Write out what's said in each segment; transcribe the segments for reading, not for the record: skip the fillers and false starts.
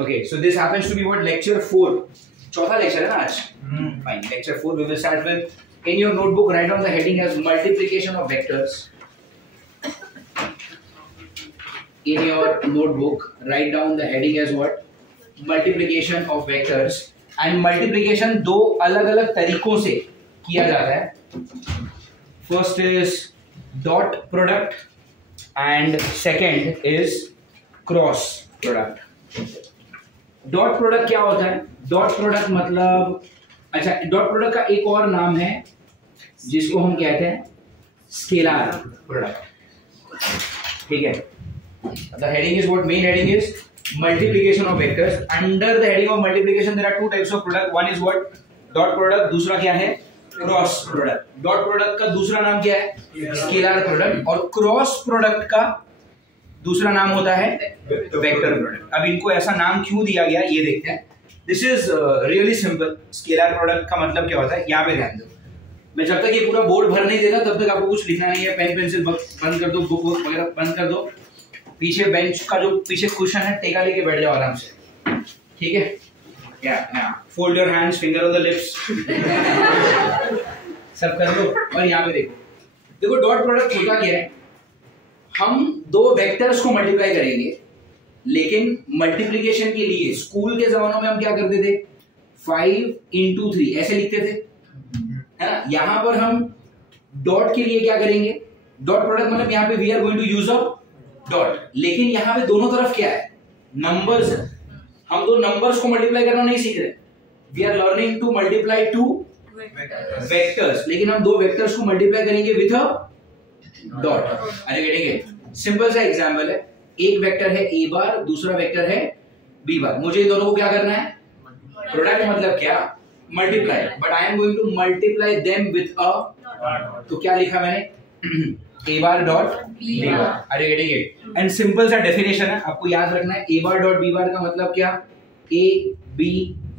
Okay, so this happens to be what lecture 4. चौथा lecture है ना आज? Fine. Lecture 4. We will start with. In your notebook, write down the heading as multiplication of vectors. In your notebook, write down the heading as what? Multiplication of vectors. And multiplication दो अलग-अलग तरीकों से किया जाता है. First is dot product and second is cross product. Dot product क्या होता है? डॉट प्रोडक्ट मतलब, अच्छा, डॉट प्रोडक्ट का एक और नाम है जिसको हम कहते हैं स्केलर प्रोडक्ट. ठीक है. The heading is what? Main heading is multiplication of vectors. Under the heading of multiplication there are two types of product. One is what? Dot product. दूसरा क्या है? Cross product. डॉट प्रोडक्ट का दूसरा नाम क्या है? Scalar product. और cross product का दूसरा नाम होता है वेक्टर प्रोडक्ट. अब इनको ऐसा नाम क्यों दिया गया ये देखते हैं. This is really simple. Scalar product का मतलब क्या होता है? यहाँ पे ध्यान दो. मैं जब तक ये पूरा बोर्ड भर नहीं देगा तब तक आपको कुछ लिखना नहीं है. पेन पेंसिल बंद कर दो, बुक वगैरह बंद कर दो. पीछे बेंच का जो पीछे क्वेश्चन है टेका लेके बैठ जाओ आराम से. ठीक है. या fold your hands, finger on the lips. सब कर दो. और यहाँ पे देखो डॉट प्रोडक्ट होता क्या है? हम दो वेक्टर्स को मल्टीप्लाई करेंगे, लेकिन मल्टीप्लिकेशन के लिए स्कूल के जमानों में हम क्या करते थे? 5 into 3 ऐसे लिखते थे, है ना. यहां पर हम डॉट के लिए क्या करेंगे? डॉट प्रोडक्ट मतलब यहां पे we are going to use a dot. लेकिन यहां पे दोनों तरफ क्या है? नंबर्स. हम दो नंबर्स को मल्टीप्लाई करना नहीं सीख रहे. We are learning to multiply two vectors. लेकिन हम दो वेक्टर्स को मल्टीप्लाई करेंगे with a dot. Are getting? Simple सा एग्जांपल है. एक वेक्टर है a बार, दूसरा वेक्टर है b बार. मुझे इन दोनों को क्या करना है? प्रोडक्ट मतलब क्या? Multiply. But I am going to multiply them with A. तो क्या लिखा मैंने? a bar dot b bar. Are getting? And simple सा डेफिनेशन है, आपको याद रखना है. a bar dot b bar का मतलब क्या? a b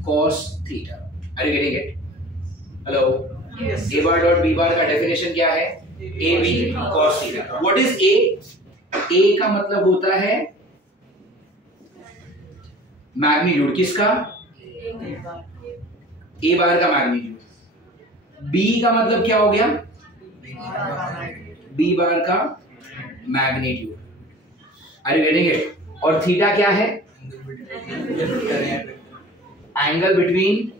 cos theta. Are getting? Hello. a bar dot b bar का डेफिनेशन क्या है? A B cos theta. What is A? A का मतलब होता है मैग्नीट्यूड. किसका? ए बार का मैग्नीट्यूड. बी का मतलब क्या हो गया? बी बार का magnitude. Are you getting it? और थीटा क्या है? Angle between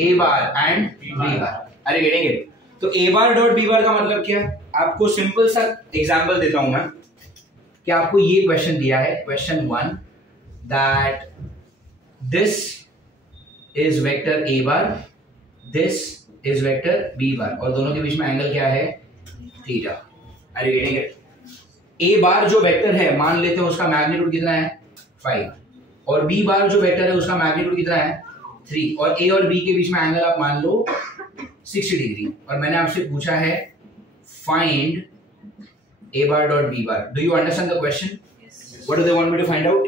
A bar and B bar. Are you getting it? तो ए बार डॉट बी बार का मतलब क्या? आपको सिंपल सा एग्जांपल देता हूं मैं. कि आपको ये क्वेश्चन दिया है, question 1, that this is vector A bar, this is vector B bar, और दोनों के बीच में एंगल क्या है? Theta. Are you getting it? A bar जो वेक्टर है मान लेते हैं उसका मैग्नीट्यूड कितना है? 5. और बी बार जो वेक्टर है उसका मैग्नीट्यूड कितना है? 3. और ए और बी के बीच में एंगल आप मान लो 60 डिग्री. और मैंने आपसे पूछा है find a bar dot b bar. Do you understand the question? Yes. What do they want me to find out?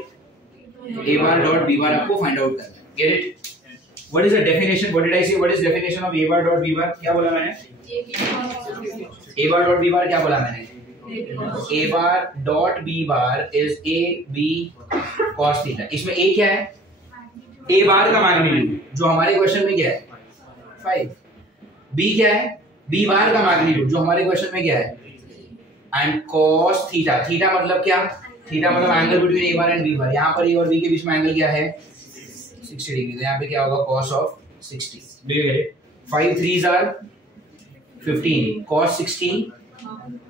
A bar dot b bar आपको find out करना है. Get it? What is the definition? What did I say? What is definition of a bar dot b bar? क्या बोला मैंने? a bar dot b bar क्या बोला मैंने? a bar dot b bar is a b cos theta. इसमें a क्या है? a bar का मैग्नीट्यूड जो हमारे क्वेश्चन में क्या है? 5. b क्या है? b bar का मैग्नीट्यूड जो हमारे क्वेश्चन में क्या है? And cos theta. थीटा मतलब क्या? थीटा मतलब angle between A bar and B bar. यहाँ पर ए और बी के बीच में एंगल क्या है? 60 डिग्री. तो यहाँ पे क्या होगा? cos of 60. Do you get it? 5 3s are 15. cos 60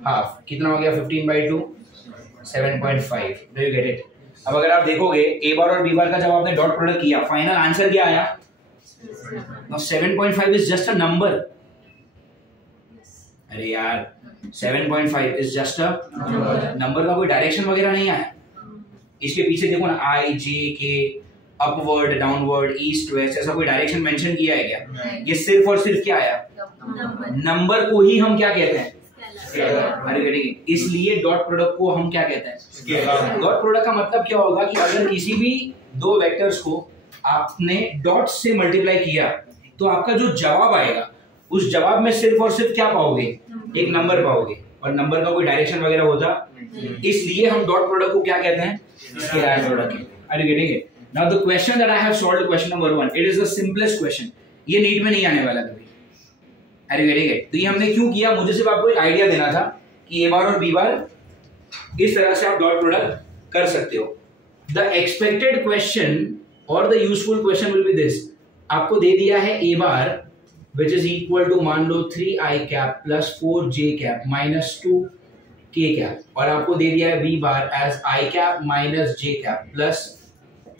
half. कितना हो गया? 15/2 7.5. Do you get it? अब अगर आप देखोगे ए बार और बी बार का जब आपने डॉट प्रोडक्ट किया, फाइनल आंसर क्या आया? Now 7.5 is just a number. अरे यार 7.5 इज जस्ट अ नंबर. का कोई डायरेक्शन वगैरह नहीं आया. इसके पीछे देखो ना, आई जे के, अपवर्ड, डाउनवर्ड, ईस्ट वेस्ट, ऐसा कोई डायरेक्शन मेंशन किया है क्या? ये सिर्फ और सिर्फ क्या आया? नंबर को ही हम क्या कहते हैं? अरे गेटिंग? इसलिए डॉट प्रोडक्ट को हम क्या कहते हैं? डॉट प्रोडक्ट का मतलब क्या होगा कि अगर किसी भी दो वेक्टर्स को आपने डॉट से मल्टीप्लाई किया तो आपका जो जवाब आएगा उस जवाब में सिर्फ और सिर्फ क्या पाओगे? एक नंबर पाओगे. और नंबर का कोई डायरेक्शन वगैरह होता, इसलिए हम डॉट प्रोडक्ट को क्या कहते हैं? Scalar product. Are you getting it? Now the question that I have solved, question number 1, it is the simplest question. ये नीट में नहीं आने वाला कभी. अरे वेरी गुड. तो ये हमने क्यों किया, मुझे सिर्फ आपको एक आइडिया देना था कि ए बार और बी बार इस तरह से आप डॉट प्रोडक्ट कर सकते हो. द एक्सपेक्टेड क्वेश्चन और the useful question will be this. आपको दे दिया है A bar which is equal to, मान लो 3i cap plus 4j cap minus 2k cap, और आपको दे दिया है B bar as i cap minus j cap plus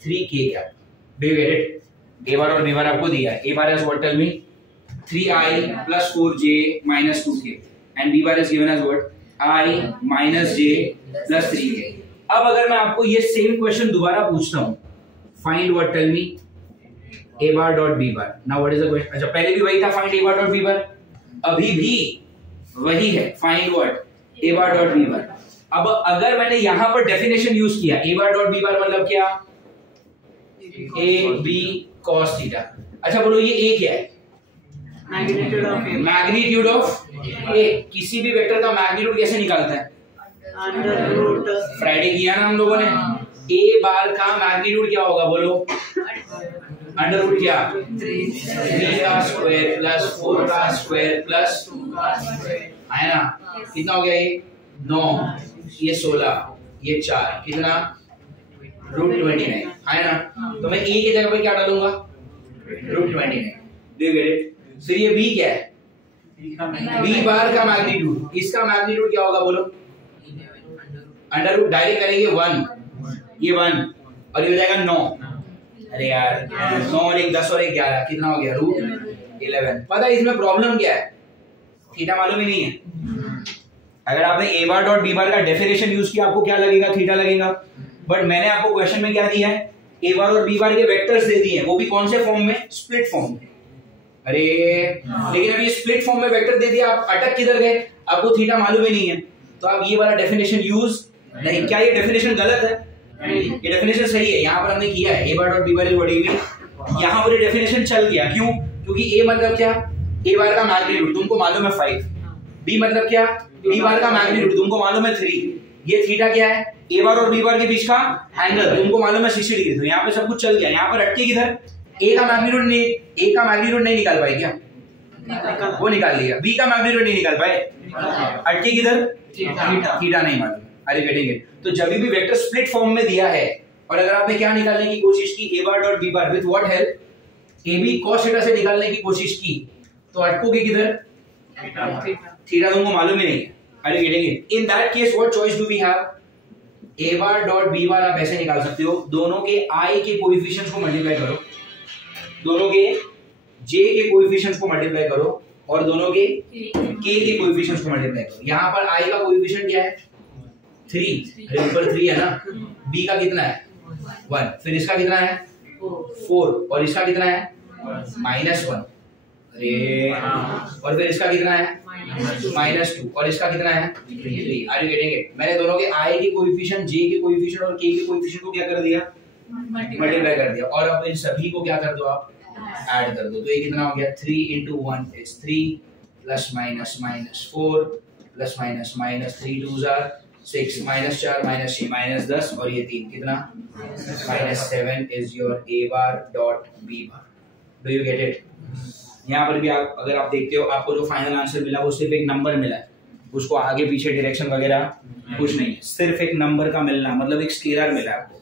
3k cap. Do you get it? A bar और B bar आपको दिया है. A bar as what, tell me. 3i plus 4j minus 2k and b bar is given as what? I minus j plus 3k. अब अगर मैं आपको ये same question दोबारा पूछता हूँ, find what, tell me a bar dot b bar. Now what is the question? अच्छा, पहले भी वही था, find a bar dot b bar. अभी भी वही है, find what, a bar dot b bar. अब अगर मैंने यहां पर डेफिनेशन यूज किया, a bar dot b bar मतलब क्या? a b cos theta. अच्छा बोलो, ये a क्या है? मैग्नीट्यूड ऑफ ए. किसी भी वेक्टर का मैग्नीट्यूड कैसे निकालता है? Under root. फ्राइडे किया ना हम लोगों ने. ए बार का मैग्नीट्यूड क्या होगा बोलो? अंडर रूट क्या? 3 का स्क्वायर प्लस 4 का स्क्वायर प्लस 2 का स्क्वायर. है ना? कितना हो गया ये? 9, ये 16, ये 4, कितना? रूट 29. है ना? तो मैं ए की जगह पर क्या डालूंगा? Root 29. Do you get it? फिर ये b क्या है? b बार का मैग्नीट्यूड. इसका मैग्नीट्यूड क्या होगा बोलो? Under root. डायरेक्ट करेंगे 1, ये 1 और ये हो जाएगा 9. अरे यार 9 और 1 10 और 1 11, कितना हो गया? रूट 11. पता है इसमें प्रॉब्लम क्या है? थीटा मालूम ही नहीं है. अगर आपने a bar dot b bar का डेफिनेशन यूज किया, आपको क्या लगेगा? थीटा लगेगा. बट मैंने आपको क्वेश्चन में क्या दिया है? a बार और b बार के वेक्टर्स दे दिए हैं, वो भी कौन से फॉर्म में? स्प्लिट फॉर्म में. अरे लेकिन अभी स्प्लिट फॉर्म में वेक्टर दे दिया, आप अटक किधर गए? आपको थीटा मालूम ही नहीं है, तो आप ये वाला डेफिनेशन यूज नहीं. क्या ये डेफिनेशन गलत है? ये डेफिनेशन सही है. यहाँ पर हमने किया है a bar dot b bar is what a b. यहाँ पर ये डेफिनेशन चल गया. क्यों? क्योंकि a मतलब क्या? a बार का मैग्नीट्यूड तुमको मालूम है 5. b मतलब क्या? b बार का मैग्नीट्यूड तुमको मालूम है 3. ये थीटा क्या है? a बार और b बार के बीच का एंगल तुमको मालूम है 60 डिग्री. तो यहाँ पे सब कुछ चल गया. यहाँ पर अटके किधर? a का मैग्नीट्यूड नहीं निकाल पाए क्या? वो निकाल लिया. b का मैग्नीट्यूड नहीं निकाल पाए, अटके किधर? थीटा नहीं मालूम. अरे गेटिंग इट? तो जब भी वेक्टर स्प्लिट फॉर्म में दिया है और अगर आपने क्या निकालने की कोशिश की, a bar dot b bar with what help? ab cos theta से निकालने की कोशिश की, तो अटकोगे किधर? थीटा तुमको मालूम ही नहीं है. अरे getting it? In that case what choice do we have? a bar dot b bar आप ऐसे निकाल सकते हो, दोनों के i के कोएफिशिएंट्स को मल्टीप्लाई करो, दोनों के j के कोएफिशिएंट्स को मल्टीप्लाई करो और दोनों के k के कोएफिशिएंट्स को मल्टीप्लाई करो. यहाँ पर i का कोएफिशिएंट क्या है? 3. अरे ऊपर 3 है ना. b का कितना है? 1. फिर इसका कितना है? 4. और इसका कितना है? -1. अरे और फिर इसका कितना है? -2. और इसका कितना है? 3. Are you getting it? मैंने दोनों के i के कोएफिशिएंट, j के कोएफिशिएंट और k के कोएफिशिएंट को क्या कर दिया? मल्टीप्लाई कर दिया. और अब इन सभी को क्या कर दो? आप ऐड कर दो. तो ये कितना हो गया? 3 into 1 is 3 plus minus minus 4 plus minus minus 3 2s are 6 minus 4 minus 6 minus 10 और ये 3 कितना? -7 is your a bar dot b bar. Do you get it? यहाँ पर भी आप अगर आप देखते हो, आपको जो फाइनल आंसर मिला वो सिर्फ एक नंबर मिला है, उसको आगे पीछे डायरेक्शन वगैरह कुछ नहीं है, सिर्फ एक नंबर का मिलना, मतलब एक स्केलर मिला है आपको.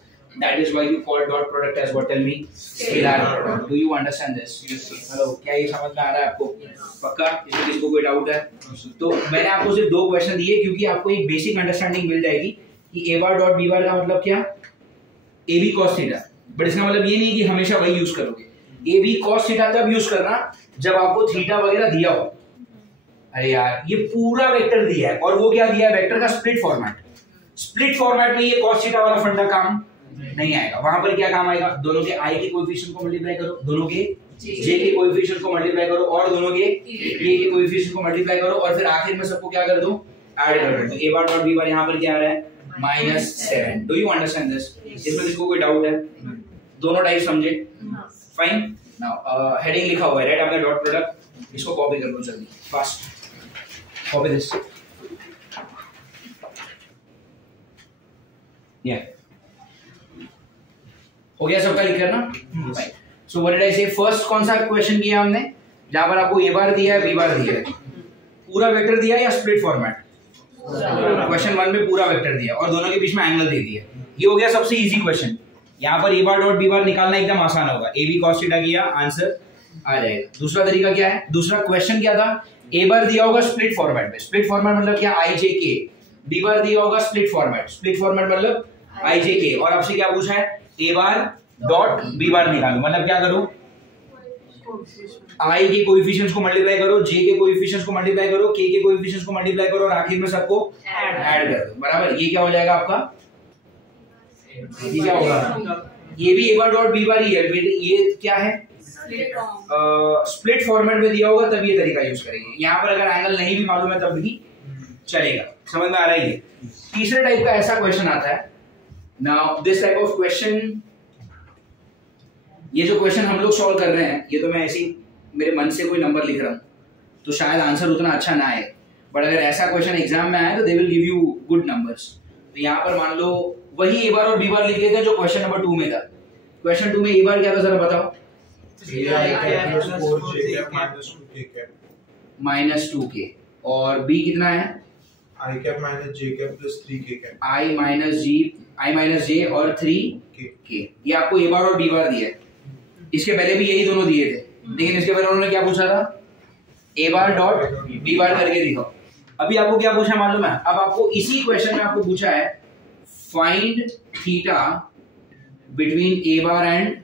That is why you call dot product as what? Tell me. Scalar product. Do you understand this? Yes sir. Hello, क्या ये समझ में आ रहा है आपको? पक्का? इसमें किसको कोई डाउट है? तो मैंने आपको सिर्फ 2 क्वेश्चन दिए क्योंकि आपको एक बेसिक अंडरस्टैंडिंग मिल जाएगी कि a bar dot b bar का मतलब क्या? ab cos theta. बट इसका मतलब ये नहीं कि हमेशा वही यूज करोगे. ab cos थीटा तब यूज करना जब आपको थीटा वगैरह दिया हो. अरे यार ये पूरा वेक्टर दिया है और वो क्या दिया है? वेक्टर का स्प्लिट फॉर्मेट. स्प्लिट फॉर्मेट में ये cos थीटा वाला फंडा काम नहीं आएगा. वहां पर क्या काम आएगा? दोनों के i के कोएफिशिएंट को मल्टीप्लाई करो, दोनों के j के कोएफिशिएंट को मल्टीप्लाई करो और दोनों के k के कोएफिशिएंट को मल्टीप्लाई करो और फिर आखिर में सबको क्या कर दो? ऐड कर दो. तो a बार डॉट b बार यहाँ पर क्या आ रहा है? -7. Do you understand this? इसमें किसको कोई डाउट है? दोनों टाइप समझे? फाइन. नाउ हेडिंग लिखा हुआ है राइट आपका डॉट प्रोडक्ट. इसको कॉपी कर लो जल्दी फास्ट. Copy this. या हो गया सबका लिख करना। सो व्हाट डिड आई से, फर्स्ट कौन सा क्वेश्चन किया हमने जहां पर आपको ए बार दिया है बी बार दिया है, पूरा वेक्टर दिया है या स्प्लिट फॉर्मेट? क्वेश्चन 1 में पूरा वेक्टर दिया और दोनों के बीच में एंगल दे दिया। ये हो गया सबसे इजी क्वेश्चन। यहाँ पर ए बार डॉट बी बार निकालना एकदम आसान होगा, ए बी कॉस थीटा किया आंसर आ जाएगा। दूसरा तरीका क्या है, दूसरा क्वेश्चन क्या था, ए बार दिया होगा स्प्लिट फॉर्मेट में, स्प्लिट फॉर्मेट मतलब क्या, आई जे के, बी बार दिया होगा स्प्लिट फॉर्मेट, स्प्लिट फॉर्मेट मतलब आई जे के, और आपसे क्या पूछा है, A bar dot B bar निकालो, मतलब क्या करो, आई के कोएफिशिएंट्स को मल्टीप्लाई करो, जे के कोएफिशिएंट्स को मल्टीप्लाई करो, के कोएफिशिएंट्स को मल्टीप्लाई करो और आखिर में सबको ऐड कर दो, बराबर। ये क्या हो जाएगा आपका, ये क्या होगा, ये भी ए बार डॉट बी बार ही है, ये क्या है, स्प्लिट फॉर्मेट में दिया होगा तब ये तरीका यूज करेंगे। यहाँ पर अगर एंगल नहीं भी मालूम है तब भी चलेगा, समझ में आ रहा है। ये तीसरे टाइप का ऐसा क्वेश्चन आता है, now this type of question, ये जो क्वेश्चन हम लोग सॉल्व कर रहे हैं, ये तो मैं ऐसे ही मेरे मन से कोई नंबर लिख रहा हूँ तो शायद आंसर उतना अच्छा ना आए, बट अगर ऐसा क्वेश्चन एग्जाम में आए तो दे will give you good numbers. तो यहाँ पर मान लो वही ए बार और बी बार लिख लेते हैं जो क्वेश्चन नंबर 2 में था। क्वेश्चन 2 में ए बार क्या था जरा बताओ, -2k, और बी कितना है, i cap minus j cap plus 3k cap, i minus J और 3k। ये आपको ए बार और बी बार दिया है, इसके पहले भी यही दोनों दिए थे, लेकिन इसके पहले उन्होंने क्या पूछा था, ए बार डॉट बी बार करके दिखाओ। अभी आपको क्या पूछा मालूम है, अब आपको इसी क्वेश्चन में आपको पूछा है find theta between A bar and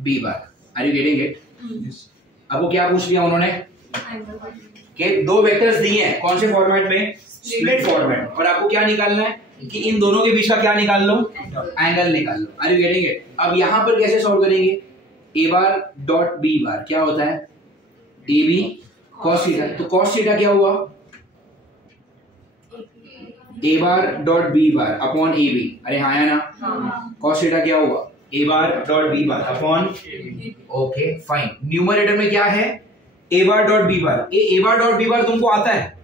B bar, are you getting it? आपको क्या पूछ लिया उन्होंने कि दो वेक्टर्स दिए हैं, कौन से फॉर्मेट में, स्प्लिट फॉर्मेट, और आपको क्या निकालना है कि इन दोनों के बीच का क्या निकाल लो, एंगल निकाल लो, आर यू गेटिंग इट? अब यहां पर कैसे सॉल्व करेंगे, ए बार डॉट बी बार क्या होता है, ए बी कॉस थीटा, तो कॉस थीटा क्या हुआ, A bar dot B bar upon A B, अरे हाँ है ना, कॉस थीटा क्या हुआ, A bar dot B bar upon, okay fine. Numerator में क्या है, A bar dot B bar, A bar dot B bar तुमको आता है,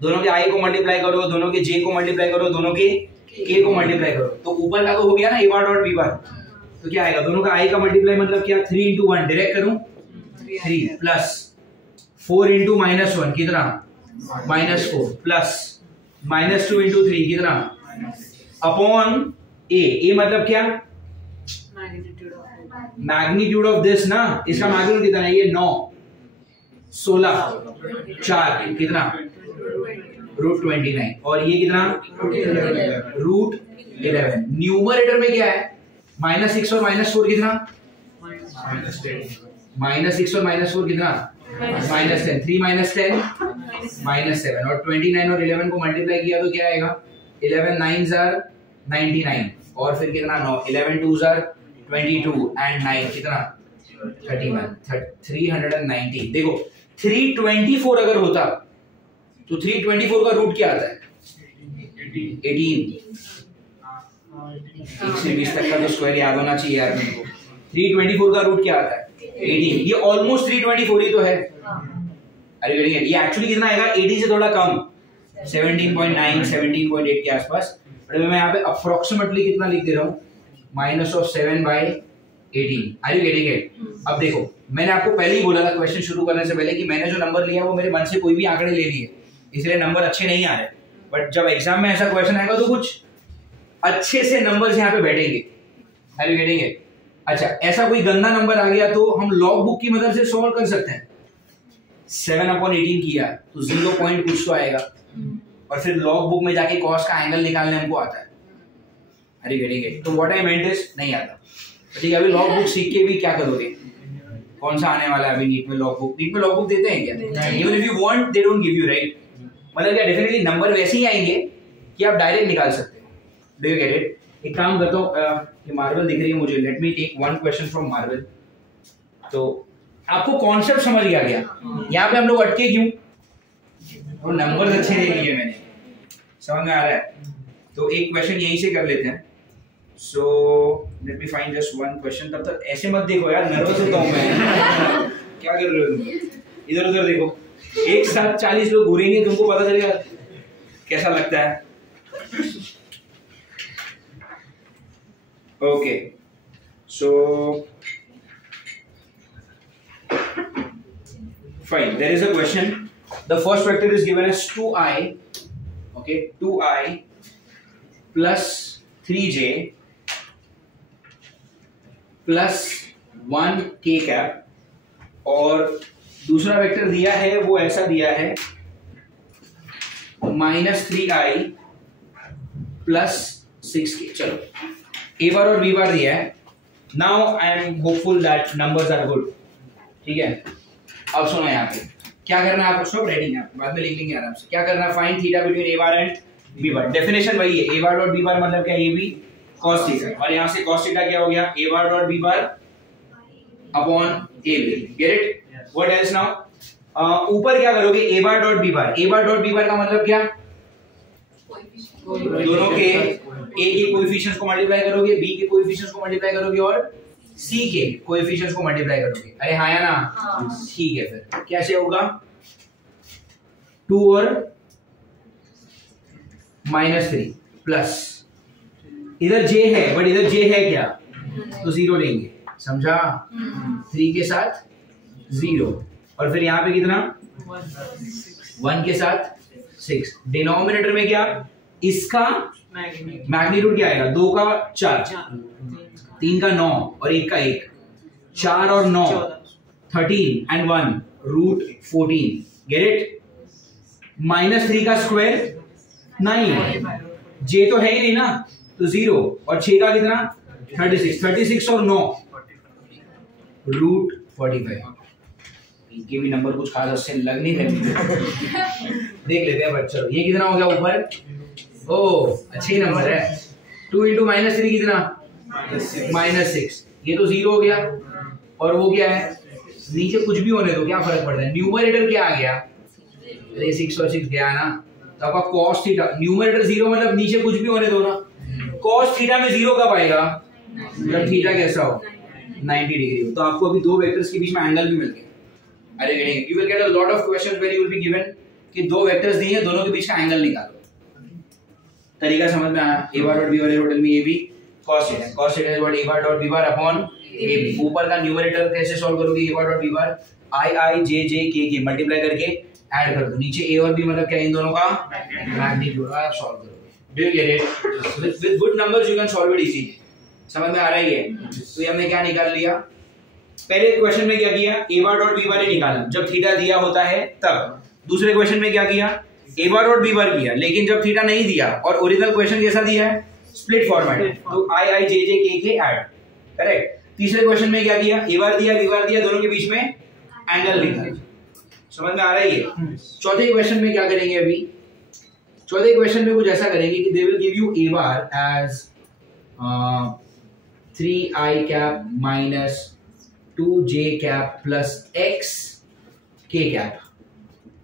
दोनों के आई को मल्टीप्लाई करो, दोनों के जे को मल्टीप्लाई करो, दोनों के के को मल्टीप्लाई करो, तो ऊपर का तो हो गया ना ए बार डॉट बी बार, तो क्या आएगा, दोनों का आई का मल्टीप्लाई मतलब क्या, 3 into 1 डायरेक्ट करूं, 3 प्लस 4 into -1 कितना, -4 प्लस -2 into 3 कितना, अपॉन ए मतलब क्या, मैग्नीट्यूड ऑफ दिस ना, इसका मैग्नीट्यूड कितना है, ये 9 16 4 कितना, √29, और ये कितना, √11। न्यूमरेटर में क्या है, -6 और -4 कितना, -6 और -4 कितना, -10, 3 - 10 -7, और 29 और 11 को मल्टीप्लाई किया तो क्या आएगा, 11 9s are 99, और फिर कितना 9, 11 2s are 22 and 9 कितना 31, 390। देखो 324 अगर होता तो 324 का रूट क्या आता है, 18, 1 से 20 तक का तो स्क्वायर याद होना चाहिए यार मेरे को। 324 का रूट क्या आता है, 18, ये ऑलमोस्ट 324 ही तो है, अरे ये एक्चुअली कितना आएगा, 80 से थोड़ा कम, 17.9 17.8 के आसपास, बट मैं यहाँ पे अप्रोक्सीमेटली कितना लिख दे रहा हूँ, -7/18, आर यू गेटिंग इट? अब देखो मैंने आपको पहले ही बोला था क्वेश्चन शुरू करने से पहले कि मैंने जो नंबर लिया वो मेरे मन से कोई भी आंकड़े ले लिए, इसलिए नंबर अच्छे नहीं आ रहे, बट जब एग्जाम में ऐसा क्वेश्चन आएगा तो कुछ अच्छे से नंबर्स यहाँ पे बैठेंगे, आर यू गेटिंग इट? अच्छा, ऐसा कोई गंदा नंबर आ गया तो हम लॉग बुक की मदद से सॉल्व कर सकते हैं, 7/18 किया तो 0 पॉइंट कुछ तो आएगा, और फिर लॉग बुक में जाके कॉस का एंगल निकालने हमको आता है, अरे गेटिंग इट? तो व्हाट आई मेंट इज नहीं आता, ठीक है। अभी लॉग बुक सीख के भी क्या करोगे, कौन सा आने वाला है अभी नीट में लॉग बुक, नीट में लॉग बुक देते हैं क्या, even if you want they don't give you, right? मतलब क्या डेफिनेटली नंबर वैसे ही आएंगे कि आप डायरेक्ट निकाल सकते हो, डू यू गेट इट? एक काम करता हूँ, ये मार्बल दिख रही है मुझे, let me take one question from marble. तो आपको कॉन्सेप्ट समझ लिया गया, यहाँ पे हम लोग अटके क्यों, तो नंबर्स अच्छे ले लिए मैंने, समझ में आ रहा है? तो एक क्वेश्चन यहीं से कर लेते हैं, so let me find just one question. तब तक ऐसे मत देखो यार, नर्वस होता हूँ मैं क्या कर रहे हो तुम, इधर उधर देखो, एक साथ 40 लोग घूरेंगे, तुमको पता चलेगा कैसा लगता है। Okay So fine, there is a question. The first vector is given as 2i, okay, 2i plus 3j plus 1 k cap, और दूसरा वेक्टर दिया है वो ऐसा दिया है -3i प्लस 6k। चलो ए बार और बी बार दिया है। Now I am hopeful that numbers are good, ठीक है। अब सुनो यहाँ पे क्या करना है आपको, सब रेडी है, बाद में लिख लेंगे आराम से। क्या करना है, find theta between A bar and B bar. Definition वही है, A bar dot B bar मतलब क्या, ए बी cos थीटा, और यहाँ से cos थीटा क्या हो गया, A bar dot B bar upon A B. Get it? What else now? ऊपर क्या करोगे, A bar dot B bar. A bar dot B bar का मतलब क्या, दोनों के ए के कोएफिशिएंट्स को मल्टीप्लाई करोगे, बी के कोएफिशिएंट्स को मल्टीप्लाई करोगे और सी के कोएफिशिएंट्स को मल्टीप्लाई करोगे। अरे हाँ या ना, ठीक है। फिर कैसे होगा, 2 और -3 प्लस, इधर j है बट इधर j है क्या, तो 0 लेंगे, समझा। 3 के साथ 0, और फिर यहाँ पे कितना, 1 के साथ 6। डिनोमिनेटर में क्या, इसका मैग्नीट्यूड क्या आएगा, 2 का 4, 3 का 9 और 1 का 1, 4 और 9 13 एंड 1 √14। Get it? -3 का स्क्वायर 9, j तो है ही नहीं ना, तो 0, और 6 का कितना 36 और 9 √45। इनके भी नंबर कुछ खास अच्छे लग नहीं रहे देख लेते हैं बच्चों। ये कितना हो गया ऊपर, ओ अच्छे नंबर है। 2 × -3 कितना, -6। ये तो 0 हो गया, और वो क्या है, नीचे कुछ भी होने दो, क्या फर्क पड़ता है। न्यूमरेटर क्या आ गया, अरे 6 और 6 गया ना, तो आपका cos थीटा, न्यूमरेटर 0 मतलब नीचे कुछ भी होने दो ना। cos थीटा में 0 कब आएगा, जब थीटा कैसा हो, 90 डिग्री हो। तो आपको अभी दो वेक्टर्स के बीच में एंगल भी मिल गए। अरे you will get a lot of questions where you will be given कि दो वेक्टर्स दिए हैं, दोनों के बीच का एंगल निकालो। तरीका समझ में आया। A bar dot B bar equal में A B cos theta, cos theta is what, A bar dot B bar upon A B. ऊपर का न्यूमरेटर कैसे सॉल्व करोगे, A bar dot B bar i j k multiply करके add कर दो। नीचे a और b मतलब क्या, इन दोनों का मैग्नीट्यूड, आप सॉल्व करोगे। Do you get it? With good numbers you can solve it easily. समझ में आ रहा है? तो ये हमने क्या निकाल लिया, पहले क्वेश्चन में क्या किया, ए बार डॉट बी बार ही निकाला जब थीटा दिया होता है तब। दूसरे क्वेश्चन में क्या किया, ए बार डॉट बी बार किया लेकिन जब थीटा नहीं दिया, और ओरिजिनल क्वेश्चन कैसा दिया है, स्प्लिट फॉर्मेट, तो i j k add, correct. तीसरे क्वेश्चन में क्या किया, ए बार दिया बी बार दिया, दोनों के बीच में एंगल निकाला। समझ में आ रहा है ये? चौथे क्वेश्चन में क्या करेंगे, अभी चौथे क्वेश्चन में कुछ ऐसा करेंगे कि they will give you A bar as 3i cap minus 2j cap plus x k cap,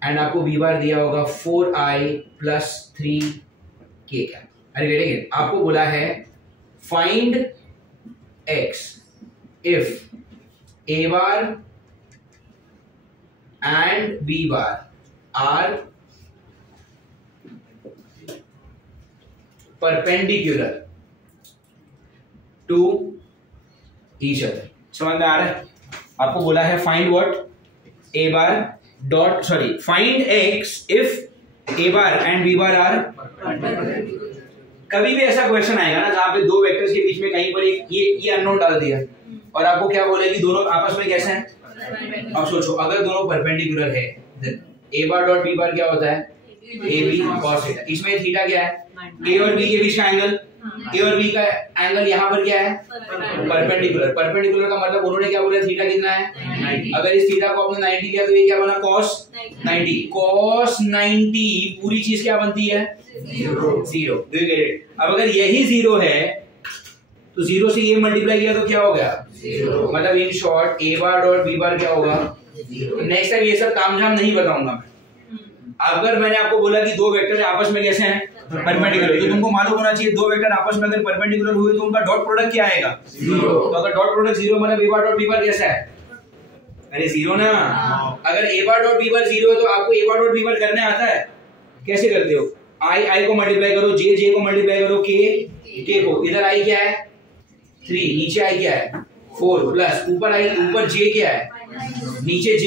and आपको बी बार दिया होगा 4i प्लस 3k कैप। अरे वेट, आपको बोला है find x if a bar and b bar are perpendicular to each other. समझ में आ रहा है? आपको बोला है find what, a bar dot sorry find x if a bar and b bar are. कभी भी ऐसा क्वेश्चन आएगा ना जहां पे दो वेक्टर्स के बीच में कहीं पर एक ये अननोन डाल दिया और आपको क्या बोले कि दोनों आपस में कैसे हैं। अब सोचो, अगर दोनों परपेंडिकुलर है a बार डॉट b बार क्या होता है, ab cos थीटा। इसमें थीटा क्या है, a और b के बीच का एंगल, a और b का एंगल यहाँ पर क्या है, परपेंडिकुलर। परपेंडिकुलर का मतलब उन्होंने क्या बोला, थीटा कितना है 90। अगर इस थीटा को आपने 90 लिया तो ये क्या बना, cos 90। cos 90 पूरी चीज क्या बनती है, 0। Do you get it? अब अगर यही 0 है तो 0 से ये मल्टीप्लाई किया तो क्या हो गया, 0। मतलब in short a bar dot b बार क्या होगा, 0। नेक्स्ट टाइम ये सब तामझाम नहीं बताऊंगा मैं। अगर मैंने आपको बोला कि दो वेक्टर आपस में कैसे हैं, परपेंडिकुलर, तो तुमको मालूम होना चाहिए दो वेक्टर आपस में अगर परपेंडिकुलर हुए तो उनका डॉट प्रोडक्ट क्या आएगा, 0। तो अगर डॉट प्रोडक्ट 0 मतलब a बार डॉट b बार कैसा है, अरे 0 ना। अगर a बार डॉट b बार 0 है तो आपको a बार डॉट b बार करने आता है, कैसे करते हो, i को मल्टीप्लाई करो, j को मल्टीप्लाई करो, k को। इधर i क्या है, 3, नीचे आई क्या है 4 प्लस ऊपर आई, ऊपर j क्या है, नीचे j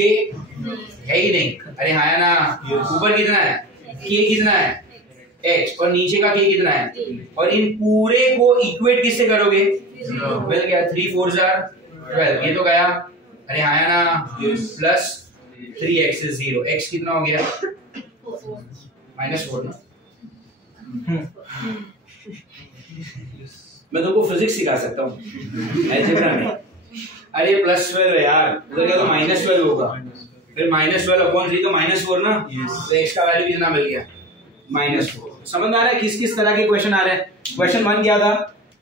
है ही नहीं, अरे हाँ है ना, ऊपर कितना है k कितना है x और नीचे का k कितना है, और इन पूरे को इक्वेट किससे करोगे, मिल गया 3 4 12, ये तो गया, अरे हाँ है ना, प्लस 3x is 0, x कितना हो गया -4 ना। मैं तुमको फिजिक्स सिखा सकता हूँ, अलजेब्रा नहीं। अरे +12 है यार, उधर क्या तो -12 होगा, फिर -12/3 तो -4 ना, तो x का वैल्यू कितना मिल गया -4। समझ में आ रहा है किस किस तरह के क्वेश्चन आ रहे हैं। क्वेश्चन 1 क्या था,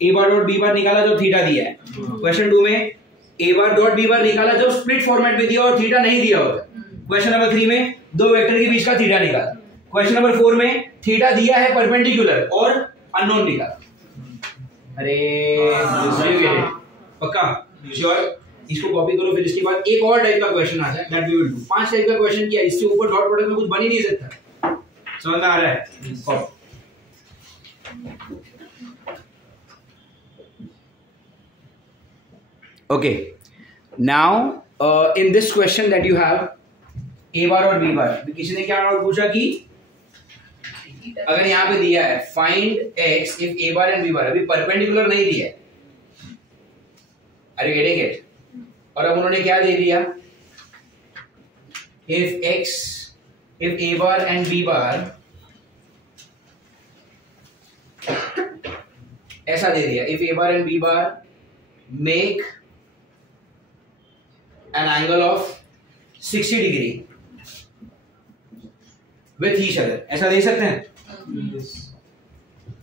a बार डॉट b बार निकाला जो थीटा दिया है। क्वेश्चन 2 में a बार डॉट b बार निकाला जो स्प्लिट फॉर्मेट में दिया और थीटा नहीं दिया होता। क्वेश्चन नंबर 3 में दो वेक्टर के बीच का थीटा निकाला। क्वेश्चन नंबर 4 में थीटा दिया है परपेंडिकुलर और अननोन निकाला। अरे पक्का श्योर, इसको कॉपी करो। फिर इसके बाद एक और टाइप का क्वेश्चन आता है, that we will do. 5 type का क्वेश्चन किया, इससे ऊपर डॉट प्रोडक्ट में कुछ बन ही नहीं सकता। समझ में आ रहा है? Okay, now in this question that you have a बार और b बार, किसी ने क्या डाउट पूछा कि अगर यहाँ पे दिया है find x if a bar and b बार, अभी परपेंडिकुलर नहीं दिया है, अरे गेटिंग इट, और अब उन्होंने क्या दे दिया, if a bar and b बार, ऐसा दे दिया, if a bar and b bar make an angle of 60 degree with each other, ऐसा दे सकते हैं?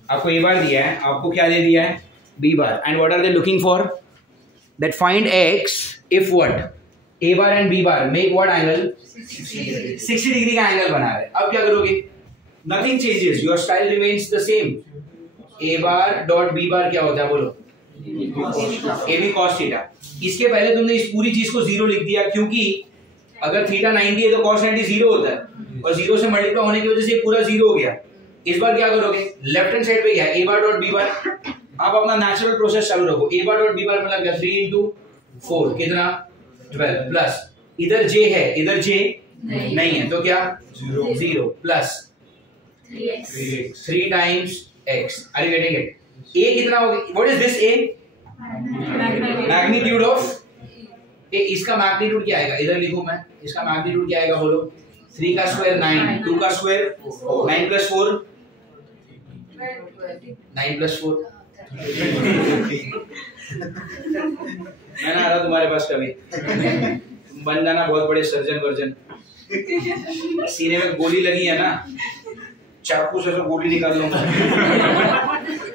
आपको a बार दिया है, आपको क्या दे दिया है b bar, and what are they looking for? That find x if what, a bar and b bar make what angle, 60 degree का एंगल बना रहे। अब क्या करोगे, nothing changes, your style remains the same। a bar dot b बार क्या होता है बोलो, ab cos थीटा। इसके पहले तुमने इस पूरी चीज को 0 लिख दिया, क्योंकि अगर थीटा 90 है तो cos 90 0 होता है, और 0 से मल्टीप्लाई होने की वजह से पूरा 0 हो गया। इस बार क्या करोगे, लेफ्ट हैंड साइड पे क्या है a bar dot b bar, आप अपना नेचुरल प्रोसेस चालू रखो। a बार डॉट b बार मतलब क्या, 3 into 4 कितना 12, प्लस इधर j है, इधर j नहीं है तो क्या 0 plus 3 times x, are you getting it? a कितना होगा, what is this a, magnitude of A, इसका मैग्नीट्यूड क्या आएगा, इधर लिखूं मैं, इसका मैग्नीट्यूड क्या आएगा बोलो, 3 का स्क्वायर 9, 2 का स्क्वायर 9 प्लस 4 9 प्लस 4 मैं ना आ रहा तुम्हारे पास कभी, तुम बन जाना बहुत बड़े सर्जन वर्जन, सीने में गोली लगी है ना, चाकू से तो गोली निकाल लूंगा।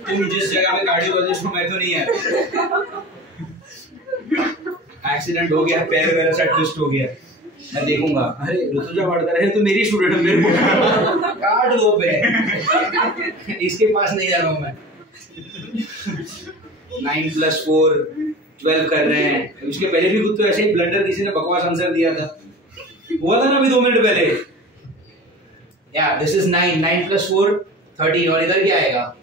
तुम जिस जगह में कार्डियोलॉजिस्ट हो मैं तो नहीं है। एक्सीडेंट हो गया, पैर वगैरह से ट्विस्ट हो गया, मैं देखूंगा, अरे ऋतुजा वाडकर है तो मेरी स्टूडेंट है, मेरे को काट दो पैर, इसके पास नहीं जा रहा हूं मैं। 9 प्लस 4 12 कर रहे हैं। इसके पहले भी खुद तो ऐसे ही ब्लंडर किसी ने बकवास आंसर दिया था, हुआ था ना अभी 2 मिनट पहले। या दिस इज 9 प्लस 4 13, और इधर क्या आएगा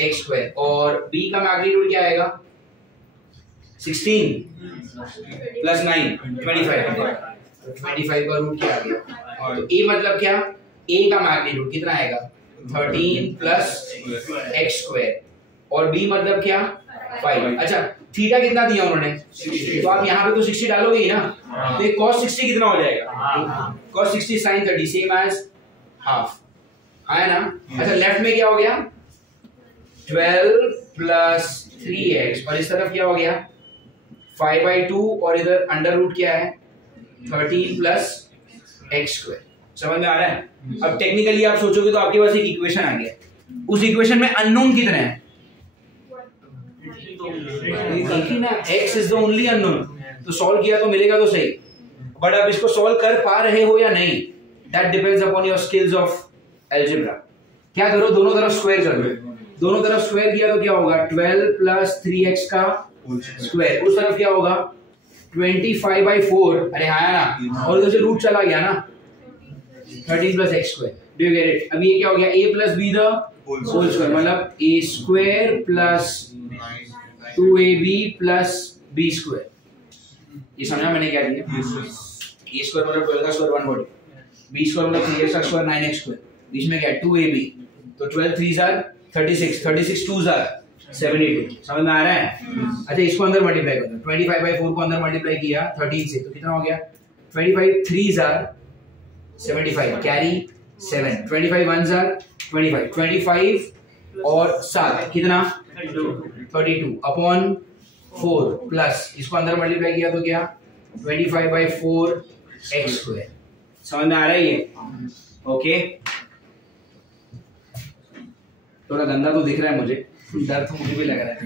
x स्क्वायर, और b का मैग्नीट्यूड क्या आएगा 16 प्लस 9 25 का रूट क्या आ गया, तो a मतलब क्या, a का मैग्नीट्यूड कितना आएगा 13 प्लस x स्क्वायर, और b मतलब क्या 5। अच्छा थीटा कितना दिया उन्होंने, तो आप यहाँ पे तो 60 डालोगे ही ना, तो ये cos 60 कितना हो जाएगा, cos 60 sin 30 same as half, है ना। अच्छा लेफ्ट में क्या हो गया 12 प्लस 3x, और इस तरफ क्या हो गया 5/2, और इधर अंडर रूट क्या है 13 प्लस x स्क्वायर। समझ में आ रहा है? अब टेक्निकली आप सोचोगे तो आपके पास एक इक्वेशन आ गया, उस इक्वेशन में अननोन कितने हैं, x is the only unknown, तो सॉल्व किया तो मिलेगा तो सही, बट आप इसको सॉल्व कर पा रहे हो या नहीं, that depends upon your skills of algebra. क्या करो, दोनों तरफ स्क्वायर कर लो, दोनों तरफ स्क्वायर किया तो क्या होगा 12 प्लस 3x का स्क्वायर, उस तरफ क्या होगा 25/4, अरे हाँ ना, और उधर से रूट चला गया ना 13 plus x square, do you get it. अब ये क्या हो गया a plus b the whole square, मतलब a square plus 2ab plus b square. ये समझा मैंने क्या दिया? a स्क्वायर मतलब 12 का स्क्वायर 140, b स्क्वायर मतलब 3x का स्क्वायर 9x स्क्वायर, बीच में क्या है 2ab, तो 12 3s are 36, 36 2s are 72। समझ में आ रहा है? अच्छा इसको अंदर मल्टीप्लाई कर दो, 25/4 को अंदर मल्टीप्लाई किया 13 से तो कितना हो गया? 25 3s are 75, carry 7, 25 1s are 25, 25 और 7 कितना 32 अपॉन 4 प्लस इसको अंदर मल्टीप्लाई किया तो क्या 25/4 x स्क्वायर। समझ में आ रहा है ये? ओके थोड़ा गंदा तो दिख रहा है मुझे, डर तो मुझे भी लग रहा है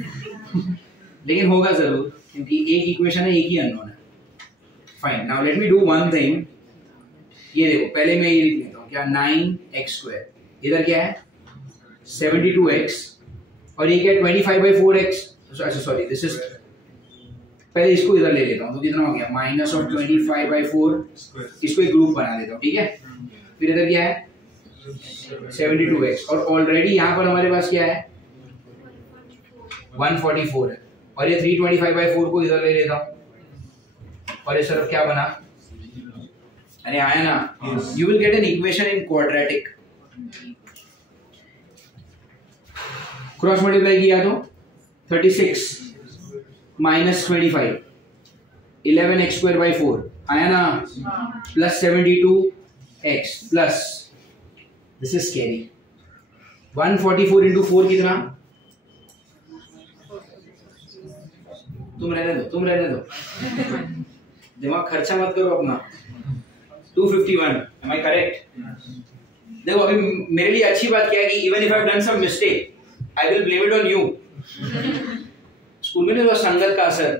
लेकिन होगा जरूर क्योंकि एक इक्वेशन है, एक ही अननोन है। Fine, now let me do one thing. ये देखो पहले मैं ये लिख लेता हूँ क्या 9x स्क्वायर, इधर क्या है 72x और ये क्या है 25/4x। अच्छा सॉरी दिस इज, पहले इसको इधर ले लेता हूँ तो कितना हो गया माइनस ऑफ 25/4, इसको एक ग्रुप बना देता हूँ ठीक है। फिर इधर क्या है 72x और ऑलरेडी यहाँ पर हमारे पास क्या है 144 है और ये 325/4 को इधर ले लेता हूँ और इस तरफ क्या बना, अरे आया ना, you will get an equation in quadratic. Cross multiply किया तो 36 माइनस 25 11x स्क्वायर बाई 4 आया ना, plus 72x plus this is carry 144 into 4 कितना, तुम रहने दो दिमाग खर्चा मत करो अपना। 251 am I correct? देखो अभी मेरे लिए अच्छी बात क्या है कि even if I've done some mistake, I will blame it on you. School में तो संगत का असर,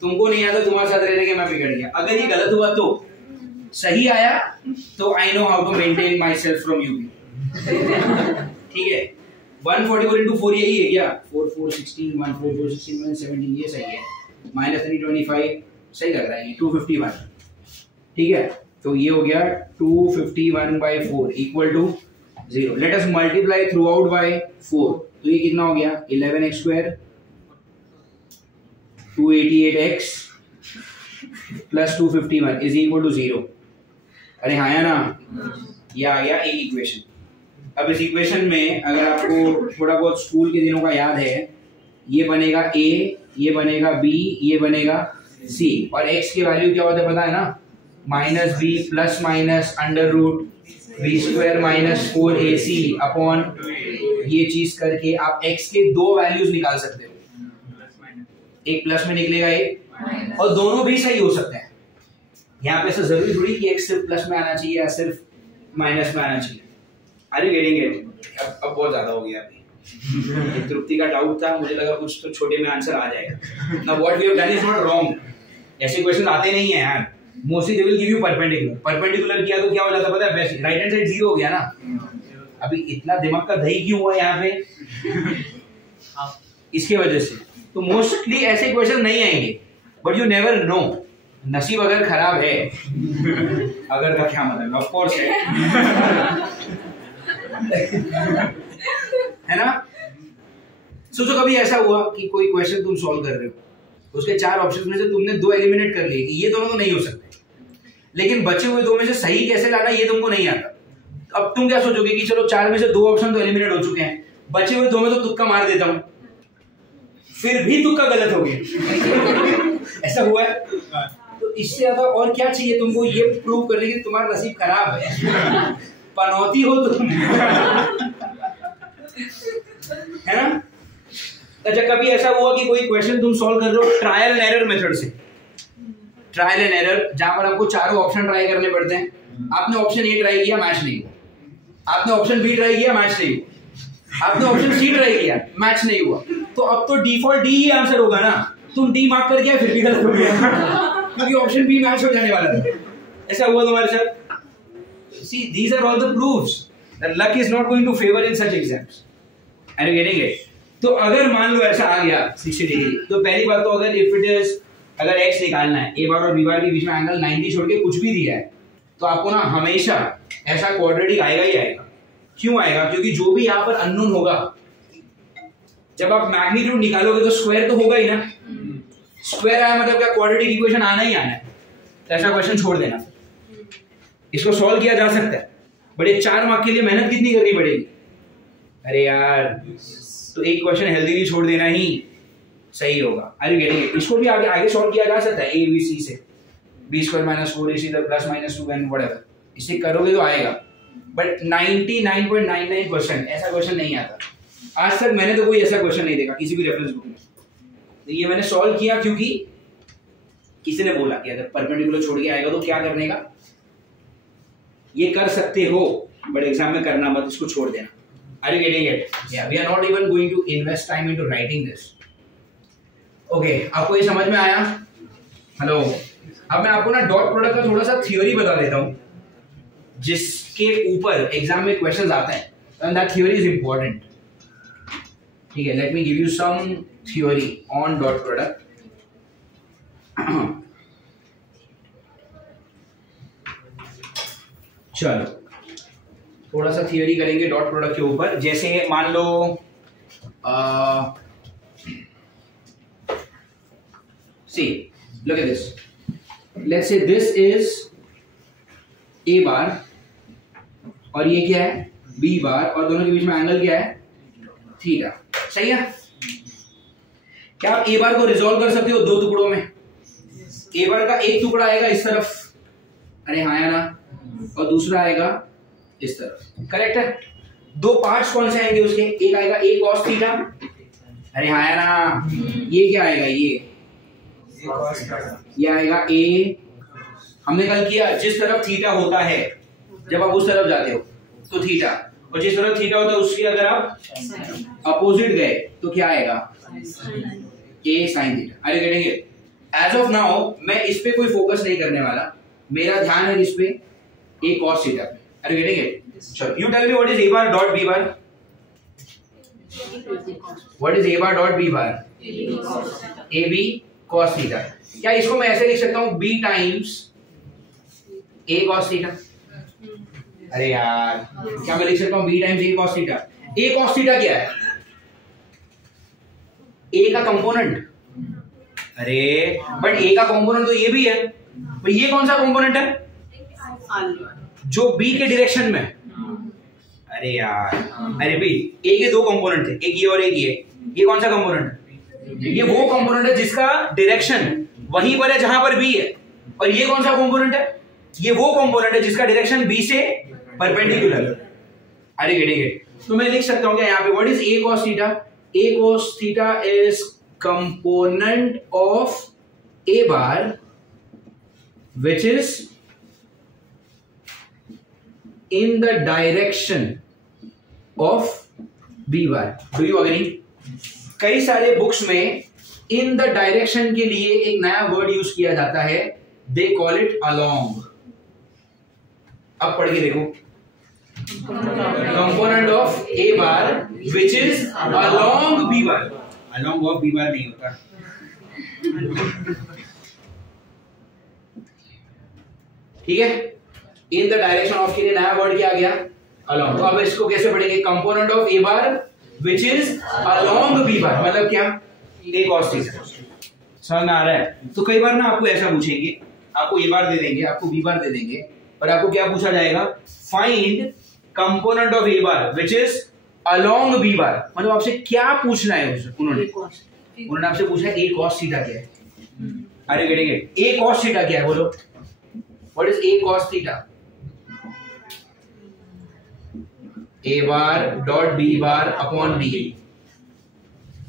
तुमको नहीं आता तुम्हारे साथ रह के मैं बिगड़ गया। अगर ये गलत हुआ तो सही आया तो I know how to maintain myself from you. ठीक है 144 into 4 यही है क्या 4 4 16 1 4 4 16 1 17 ये सही है, माइनस 325 सही लग रहा है ये 251 ठीक है। तो ये हो गया 251/4 equal to 0। Let us multiply throughout by 4 तो ये कितना हो गया 11x square 288x plus 251 is equal to 0। अरे हाँ ना, ये आ गया एक इक्वेशन। अब इस इक्वेशन में अगर आपको थोड़ा बहुत स्कूल के दिनों का याद है, ये बनेगा a, ये बनेगा b, ये बनेगा c और x की वैल्यू क्या होता है पता है ना, minus b plus minus under root b square minus 4ac upon ये चीज करके आप x के दो वैल्यूज निकाल सकते हो, एक प्लस में निकलेगा एक और दोनों भी सही हो सकते हैं। यहाँ पे ऐसा जरूरी थोड़ी कि x सिर्फ प्लस में आना चाहिए या सिर्फ माइनस में आना चाहिए। अरे गेटिंग इट? अब बहुत ज्यादा हो गया अभी तृप्ति का डाउट था, मुझे लगा कुछ तो छोटे में आंसर आ जाएगा। Now what we have done is not wrong, ऐसे क्वेश्चन आते नहीं है यार, mostly they will give you perpendicular किया तो क्या हो जाता पता है, बेस्ट राइट हैंड साइड 0 हो गया ना। अभी इतना दिमाग का दही क्यों हुआ यहाँ पे इसके वजह से, तो मोस्टली ऐसे क्वेश्चन नहीं आएंगे, बट यू नेवर नो, नसीब अगर खराब है अगर का क्या मतलब ऑफ कोर्स है है ना। सोचो कभी ऐसा हुआ कि कोई क्वेश्चन तुम सॉल्व कर रहे हो, उसके 4 ऑप्शन में से तुमने 2 एलिमिनेट कर लिए कि ये दोनों तो नहीं हो सकते, लेकिन बचे हुए 2 में से सही कैसे लाना ये तुमको नहीं आता। अब तुम क्या सोचोगे कि चलो 4 में से 2 ऑप्शन तो एलिमिनेट हो चुके हैं, बचे हुए 2 में तो तुक्का मार देता हूं, फिर भी तुक्का गलत हो गया ऐसा हुआ है। तो इससे ज्यादा और क्या चाहिए तुमको ये प्रूव करने की तुम्हारा नसीब खराब है, पनौती हो तुम है ना। अच्छा कभी ऐसा हुआ कि कोई क्वेश्चन तुम सॉल्व कर रहे हो ट्रायल एंड एरर मेथड से, ट्रायल एंड एरर जहां पर आपको चारों ऑप्शन ट्राई करने पड़ते हैं। आपने ऑप्शन ए ट्राई किया मैच नहीं हुआ, आपने ऑप्शन बी ट्राई किया मैच नहीं हुआ, आपने ऑप्शन सी ट्राई किया मैच नहीं हुआ, तो अब तो डिफॉल्ट डी ही आंसर होगा ना। तुम डी मार्क कर गया फिर भी गलत हो गया क्योंकि ऑप्शन बी मैच हो जाने वाला था। ऐसा हुआ तुम्हारे साथ? See, these are all the proofs that luck is not going to favor in such exams. Are you getting it? तो अगर मान लो ऐसा आ गया 60 डिग्री, तो पहली बात तो अगर if it is, अगर x निकालना है, a बार और b बार के बीच में एंगल 90 छोड़ के कुछ भी दिया है, तो आपको ना हमेशा ऐसा क्वाड्रेटिक आएगा ही आएगा। क्यों आएगा? क्योंकि जो भी यहाँ पर अननोन होगा जब आप मैग्नीट्यूड निकालोगे तो स्क्वायर तो होगा ही ना, स्क्वायर आया मतलब क्या क्वाड्रेटिक इक्वेशन आना ही आना है, तो ऐसा क्वेश्चन छोड़ देना। इसको सॉल्व किया जा सकता है बट ये 4 मार्क के लिए मेहनत कितनी करनी पड़ेगी, अरे यार, तो एक क्वेश्चन हेल्दीली छोड़ देना ही सही होगा। अरे गेटिंग, इसको भी आगे सॉल्व किया जा सकता है ए बी सी से, b² - 4ac plus minus 2n whatever, इसे करोगे तो आएगा, बट 99.99% ऐसा क्वेश्चन नहीं आता। आज तक मैंने तो कोई ऐसा क्वेश्चन नहीं देखा किसी भी रेफरेंस बुक में। तो ये मैंने सॉल्व किया क्योंकि किसी ने बोला कि अगर परपेंडिकुलर छोड़ के आएगा तो क्या करने का, ये कर सकते हो बट एग्जाम में करना मत, इसको छोड़ देना। Are you getting it? Yeah, we are not even going to invest time into writing this. Okay, आपको ये समझ में आया? हेलो, अब मैं आपको ना डॉट प्रोडक्ट का थोड़ा सा थ्योरी बता देता हूँ जिसके ऊपर एग्जाम में क्वेश्चंस आते हैं, and that theory is important. ठीक है, let me give you some theory on dot product. चलो थोड़ा सा थियरी करेंगे डॉट प्रोडक्ट के ऊपर। जैसे मान लो see look at this, let's say this is A bar और ये क्या है बी बार, और दोनों के बीच में एंगल क्या है थीटा, सही है। क्या आप ए बार को रिजॉल्व कर सकते हो 2 टुकड़ों में? ए बार का एक टुकड़ा आएगा इस तरफ, अरे हाँ या ना, और दूसरा आएगा इस तरफ, करेक्ट है। 2 पार्ट्स कौन से आएंगे उसके, एक आएगा a cos थीटा, अरे हाँ या ना, ये क्या आएगा ये आएगा a, हमने कल किया जिस तरफ थीटा होता है जब आप उस तरफ जाते हो तो थीटा, और जिस तरफ थीटा होता है उसकी अगर आप अपोजिट गए तो क्या आएगा a sin थीटा। Are getting it? As of now मैं इस पे कोई फोकस नहीं करने वाला, मेरा ध्यान है इस पे a cos थीटा पे। Are you getting it? Sure. You tell me what is a bar dot b bar? What is a bar dot b bar? ab cos theta. क्या इसको मैं ऐसे लिख सकता हूँ b times a cos theta? अरे यार, क्या मैं लिख सकता हूँ b times a cos theta? a cos theta क्या है? a का कंपोनेंट, अरे बट a का कंपोनेंट तो ये भी है, तो ये कौन सा कंपोनेंट है जो b के डायरेक्शन में? अरे यार, अरे भाई a के 2 कंपोनेंट थे, एक ये और एक ये कौन सा कंपोनेंट है? ये वो कंपोनेंट है जिसका डायरेक्शन वहीं पर है जहां पर b है, और ये कौन सा कंपोनेंट है? ये वो कंपोनेंट है जिसका डायरेक्शन b से परपेंडिकुलर। अरे गेटिंग इट? तो मैं लिख सकता हूं क्या यहाँ पे, what is a cos theta? a cos theta is component of a bar which is in the direction of b bar. Do you agree? कई सारे बुक्स में इन द डायरेक्शन के लिए एक नया वर्ड यूज किया जाता है, दे कॉल इट अलोंग। अब पढ़ के देखो, component of A bar which is along B bar. Along of B bar नहीं होता। ठीक है, इन द डायरेक्शन ऑफ के लिए नया वर्ड क्या आ गया, अलोंग। तो अब इसको कैसे पढ़ेंगे, component of A bar which is along B bar, मतलब क्या, ए cos थीटा। समझ में आ रहा है? तो कई बार ना आपको ऐसा पूछेंगे, आपको ए बार दे देंगे, आपको बी बार दे देंगे, और आपको क्या पूछा जाएगा, find component of A bar which is along B bar. मतलब आपसे क्या पूछना है उन्होंने आपसे पूछा है ए cos थीटा क्या है। अरे getting it? A cos theta क्या है बोलो, what is A cos theta? A bar dot B bar upon B.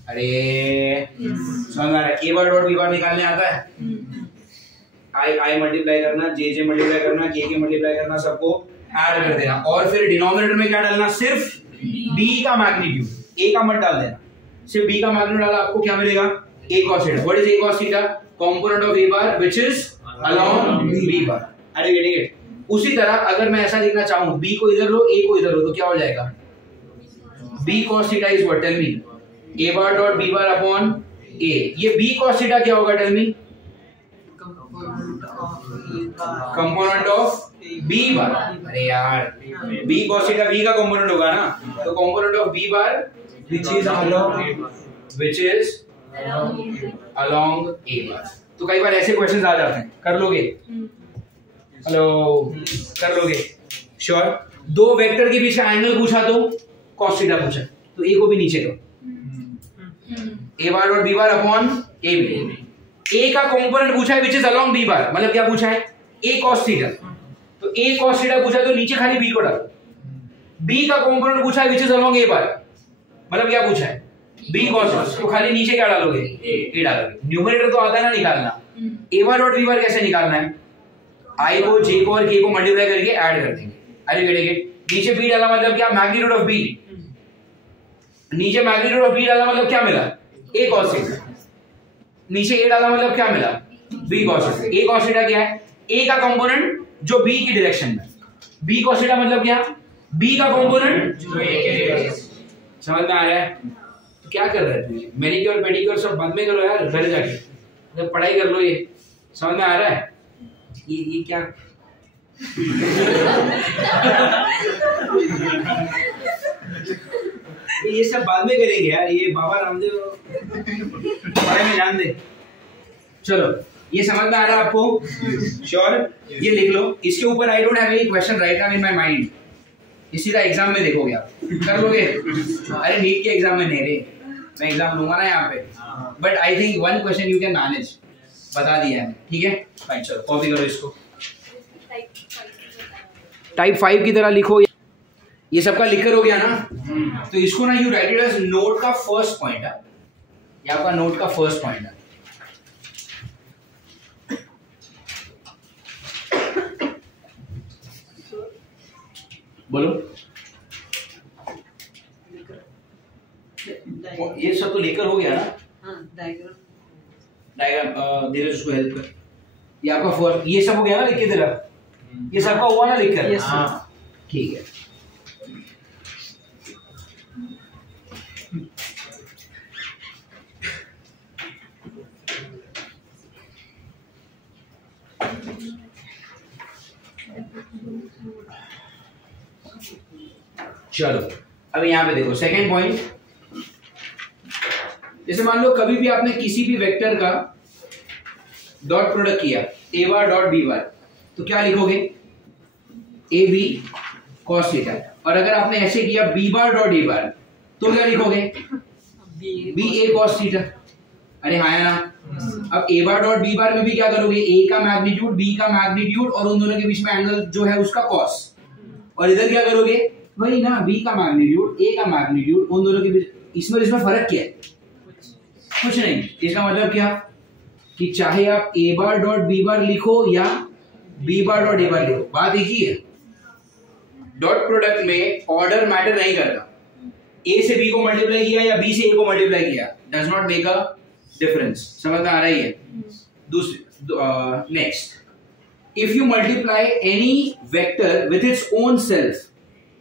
अरे समझ आ रहा है? ए बार डॉट बी बार निकालने आता है, आई मल्टीप्लाई करना, जे मल्टीप्लाई करना, के मल्टीप्लाई करना, सबको ऐड कर देना, और फिर डिनोमिनेटर में क्या डालना, सिर्फ b का मैग्नीट्यूड, a का मत डाल देना, सिर्फ b का मैग्नीट्यूड डाला, आपको क्या मिलेगा, a cos theta. What is a cos theta? Component of a bar which is along b bar. Are getting it? उसी तरह अगर मैं ऐसा लिखना चाहूं, b को इधर लो, a को इधर लो, तो क्या हो जाएगा, b cos theta is what, tell me, a bar dot b bar upon a। ये b cos थीटा क्या होगा, tell me, component of b bar. अरे यार, b cos थीटा b का कंपोनेंट होगा ना, तो component of b bar which is along A bar। तो कई बार ऐसे क्वेश्चंस आ जाते हैं, कर लोगे? हेलो, कर लोगे? श्योर? दो वेक्टर के बीच का एंगल पूछा तो cos थीटा पूछा, तो ए को भी नीचे करो, A bar dot B bar upon A B. A का कंपोनेंट पूछा है which is along B bar, मतलब क्या पूछा है? ए cos थीटा, तो ए cos थीटा पूछा तो नीचे खाली बी को डालो। बी का कंपोनेंट पूछा है विच इज अलोंग ए बार, मतलब क्या पूछा है? बी cos, तो खाली नीचे क्या डालोगे? ए डालोगे। न्यूमरेटर तो आता है ना निकालना, ए बार डॉट बी बार कैसे निकालना है? आई को, जे को और के को मल्टीप्लाई करके ऐड कर देंगे। अरे गेट इट। नीचे बी डाला मतलब क्या? Magnitude of B. नीचे मैग्नीट्यूड ऑफ बी डाला मतलब क्या मिला? A cos theta. नीचे ए डाला मतलब क्या मिला? B cos theta. A cos theta क्या है? ए का कंपोनेंट जो बी की डायरेक्शन में, बी cos थीटा मतलब क्या? बी का कंपोनेंट जो ए की डायरेक्शन। समझ में आ रहा है? तो क्या कर रहे थे? मैनिक्योर पेडिक्योर सब बाद में करो यार, घर जाके तो पढ़ाई कर लो। ये समझ में आ रहा है? ये क्या ये सब बाद में करेंगे यार, ये बाबा रामदेव पढ़ाई में ध्यान दे। चलो, ये समझ में आ रहा है आपको? श्योर? ये लिख लो। इसके ऊपर I don't have any question right now in my mind. इसी का एग्जाम में देखोगे आप, कर लोगे? अरे नीट के एग्जाम में नहीं रे, मैं एग्जाम लूंगा ना यहाँ पे, but I think one question you can manage, बता दिया है। ठीक है फाइन, चलो कॉपी करो इसको। टाइप 5 की तरह लिखो। ये सबका लिखकर हो गया ना, तो इसको ना you write it as note का फर्स्ट पॉइंट है, ये आपका नोट का फर्स्ट पॉइंट है। बोलो, ये सब तो लेकर हो गया ना? डायग्राम धीरे उसको हेल्प कर। ये आपका फर्स्ट, ये सब हो गया ना लिख के तेरा? ये सबका हुआ ना लिख कर? हाँ ठीक है। चलो अब यहां पे देखो सेकेंड पॉइंट। जैसे मान लो कभी भी आपने किसी भी वेक्टर का डॉट प्रोडक्ट किया, ए बार डॉट बी बार, तो क्या लिखोगे? A B cos theta. और अगर आपने ऐसे किया B bar dot A bar, तो क्या लिखोगे? बी ए cos थीटा। अरे हाँ ना? अब ए बार डॉट बी बार में भी क्या करोगे? ए का मैग्नीट्यूड, बी का मैग्नीट्यूड और उन दोनों के बीच में एंगल जो है उसका cos। और इधर क्या करोगे? वही ना, बी का मैग्नीट्यूड, ए का मैग्नीट्यूड, उन दोनों के बीच। इसमें फर्क क्या है? कुछ नहीं। इसका मतलब क्या कि चाहे आप ए बार डॉट बी बार लिखो या बी बार डॉट ए बार लिखो, बात एक ही है। डॉट प्रोडक्ट में ऑर्डर मैटर नहीं करता। ए से बी को मल्टीप्लाई किया या बी से ए को मल्टीप्लाई किया, does not make a difference. समझ में आ रही है? दूसरी next, if you multiply any vector with its own self,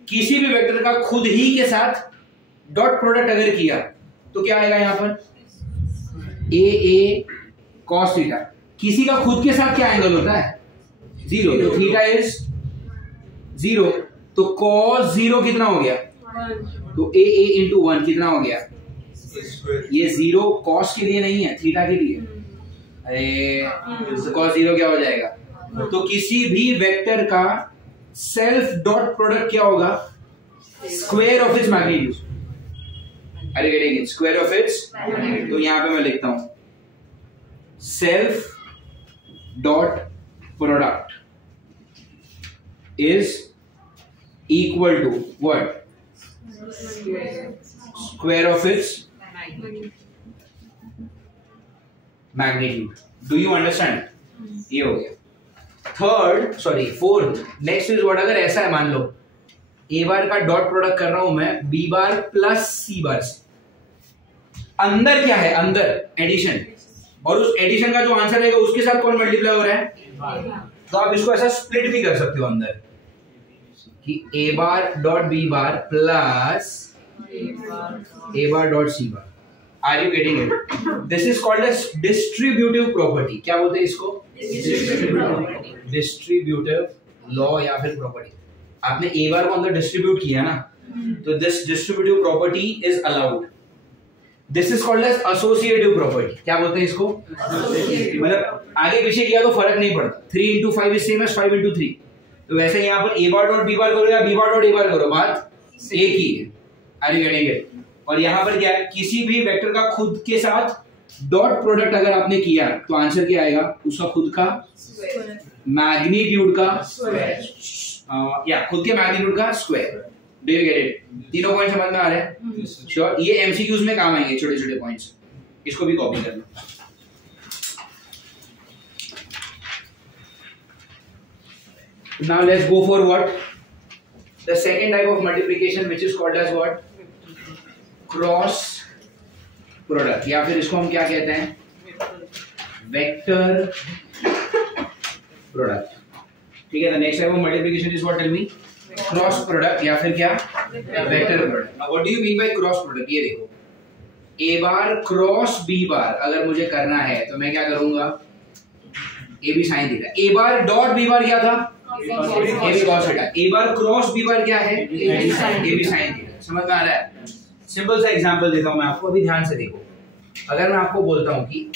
किसी भी वेक्टर का खुद ही के साथ डॉट प्रोडक्ट अगर किया तो क्या आएगा यहां पर? ए cos थीटा। किसी का खुद के साथ क्या एंगल होता है? 0, तो थीटा इज 0, तो cos 0 कितना हो गया? तो ए इंटू 1 कितना हो गया? ये 0 cos के लिए नहीं है, थीटा के लिए। अरे तो cos 0 क्या हो जाएगा? तो किसी भी वेक्टर का सेल्फ डॉट प्रोडक्ट क्या होगा? Square of its magnitude. Are getting square of its. तो यहां पे मैं लिखता हूं self dot product is equal to what? Square of its magnitude. Do you understand? ये हो गया फोर्थ। Next is what? अगर ऐसा है, मान लो ए बार का डॉट प्रोडक्ट कर रहा हूं मैं बी बार प्लस सी बार से। अंदर क्या है? अंदर एडिशन, और उस एडिशन का जो आंसर रहेगा उसके साथ कौन मल्टीप्लाई हो रहा है? तो आप इसको ऐसा स्प्लिट भी कर सकते हो अंदर कि A bar dot B bar plus A bar dot C bar. Are you getting it? This is called as distributive property. क्या बोलते हैं इसको? डिस्ट्रीब्यूटिव लॉ या फिर प्रॉपर्टी। आपने ए बार को अंदर डिस्ट्रीब्यूट किया ना, तो this distributive property is allowed. This is called as associative property. क्या बोलते हैं इसको? मतलब आगे पीछे किया तो फर्क नहीं पड़ता. 3 into 5 is same as 5 into 3. तो वैसे यहाँ पर a bar dot b bar करो या b bar dot a bar करो, बात एक ही है. Are you getting it? और यहाँ पर क्या है, किसी भी वेक्टर का खुद के साथ डॉट प्रोडक्ट अगर आपने किया तो आंसर क्या आएगा? उसका खुद का मैग्नीट्यूड का या खुद के मैग्नीट्यूड का square. Do you get it? तीनों पॉइंट समझ में आ रहे हैं? श्योर. ये एमसीक्यूज में काम आएंगे, छोटे छोटे पॉइंट्स. इसको भी कॉपी कर लो. Now let's go for what? The second type of multiplication, which is called as what? Cross product. या फिर इसको हम क्या कहते हैं? Vector product. ठीक है. The next type of multiplication is what? Tell me. Cross product या फिर क्या? Vector product. Now what do you mean by cross product? ये देखो. A बार क्रॉस B बार अगर मुझे करना है तो मैं क्या करूंगा? A B sin theta. A bar dot B बार क्या था? A B cos theta. A bar cross B बार क्या है? A B sin theta. समझ में आ रहा है? सिंपल सा एग्जांपल देता हूं मैं आपको, अभी ध्यान से देखो. अगर मैं आपको बोलता हूं कि